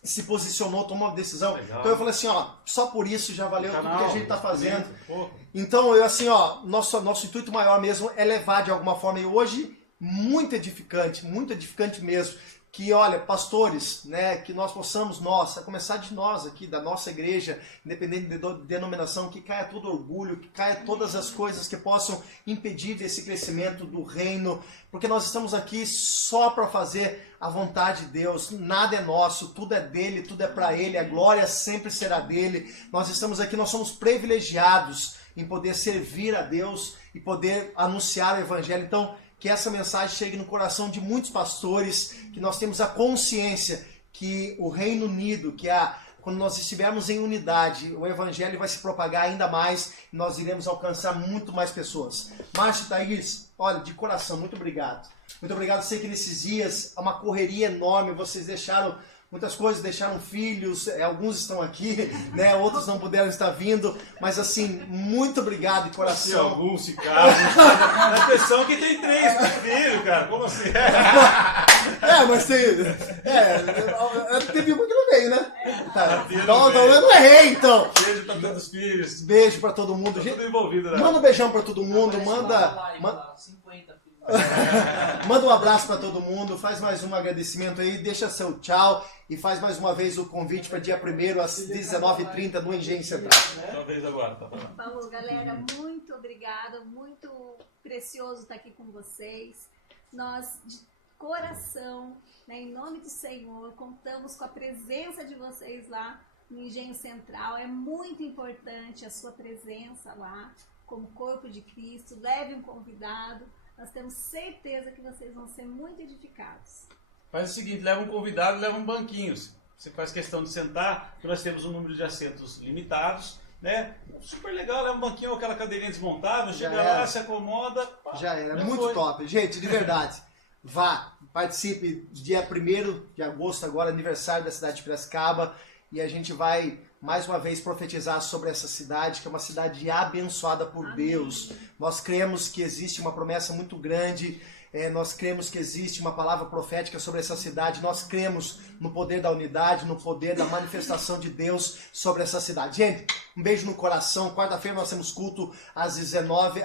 se posicionou, tomou uma decisão. Legal. Então eu falei assim, ó, só por isso já valeu tudo que a gente está fazendo. Pô, Então eu assim, ó, nosso intuito maior mesmo é levar de alguma forma, e hoje muito edificante mesmo, que olha, pastores, né, que nós possamos, a começar de nós aqui, da nossa igreja, independente de denominação, que caia todo orgulho, que caia todas as coisas que possam impedir esse crescimento do reino, porque nós estamos aqui só para fazer a vontade de Deus, nada é nosso, tudo é dele, tudo é para ele, a glória sempre será dele. Nós estamos aqui, nós somos privilegiados em poder servir a Deus e poder anunciar o evangelho. Então, que essa mensagem chegue no coração de muitos pastores, que nós temos a consciência que o Reino Unido, quando nós estivermos em unidade, o evangelho vai se propagar ainda mais e nós iremos alcançar muito mais pessoas. Márcio, Thaís, olha, de coração, muito obrigado. Muito obrigado, sei que nesses dias é uma correria enorme, vocês deixaram muitas coisas, deixaram filhos, alguns estão aqui, né? Outros não puderam estar vindo, mas assim, muito obrado de coração. se alguns ficaram. A impressão que tem 3 filhos, cara. Como assim? Mas teve um que não veio, né? Tá. Então eu não errei, então. Beijo pra todos os filhos. Beijo pra todo mundo. Tá tudo envolvido, né? Manda um beijão pra todo mundo, manda 50 filhos. manda um abraço pra todo mundo, faz mais um agradecimento aí, deixa seu tchau e faz mais uma vez o convite para dia 1º às 19h30 no Engenho Central. Sua vez agora, tá falando. Falou, galera, muito obrigada, muito precioso estar aqui com vocês. Nós, de coração, né, em nome do Senhor, contamos com a presença de vocês lá no Engenho Central. É muito importante a sua presença lá, como corpo de Cristo. Leve um convidado. Nós temos certeza que vocês vão ser muito edificados. Faz o seguinte, leva um convidado, leva um banquinho. Você faz questão de sentar, porque nós temos um número de assentos limitados, né? Super legal, leva um banquinho ou aquela cadeirinha desmontável, chega lá, se acomoda. Pá, já era, já muito foi. top. Gente, de verdade, vá, participe, dia 1º de agosto agora, aniversário da cidade de Piracicaba, e a gente vai mais uma vez profetizar sobre essa cidade, que é uma cidade abençoada por Amém. Deus. Nós cremos que existe uma promessa muito grande, nós cremos que existe uma palavra profética sobre essa cidade, nós cremos no poder da unidade, no poder da manifestação de Deus sobre essa cidade. Gente, um beijo no coração. Quarta-feira nós temos culto às 9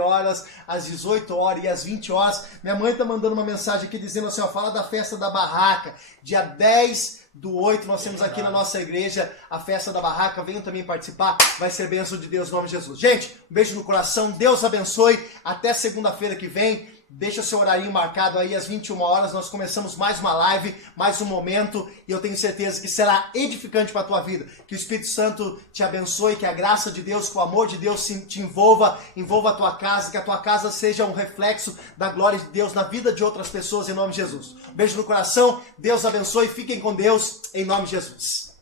horas, às 18 horas e às 20 horas. Minha mãe tá mandando uma mensagem aqui dizendo assim, ó, fala da festa da barraca, dia 10/8 nós temos aqui na nossa igreja a festa da barraca, venham também participar, vai ser bênção de Deus no nome de Jesus. Gente, um beijo no coração, Deus abençoe, até segunda-feira que vem, deixa o seu horário marcado aí às 21 horas, nós começamos mais uma live, mais um momento, e eu tenho certeza que será edificante para a tua vida, que o Espírito Santo te abençoe, que a graça de Deus, que o amor de Deus te envolva a tua casa, que a tua casa seja um reflexo da glória de Deus na vida de outras pessoas, em nome de Jesus. Um beijo no coração, Deus abençoe, fiquem com Deus, em nome de Jesus.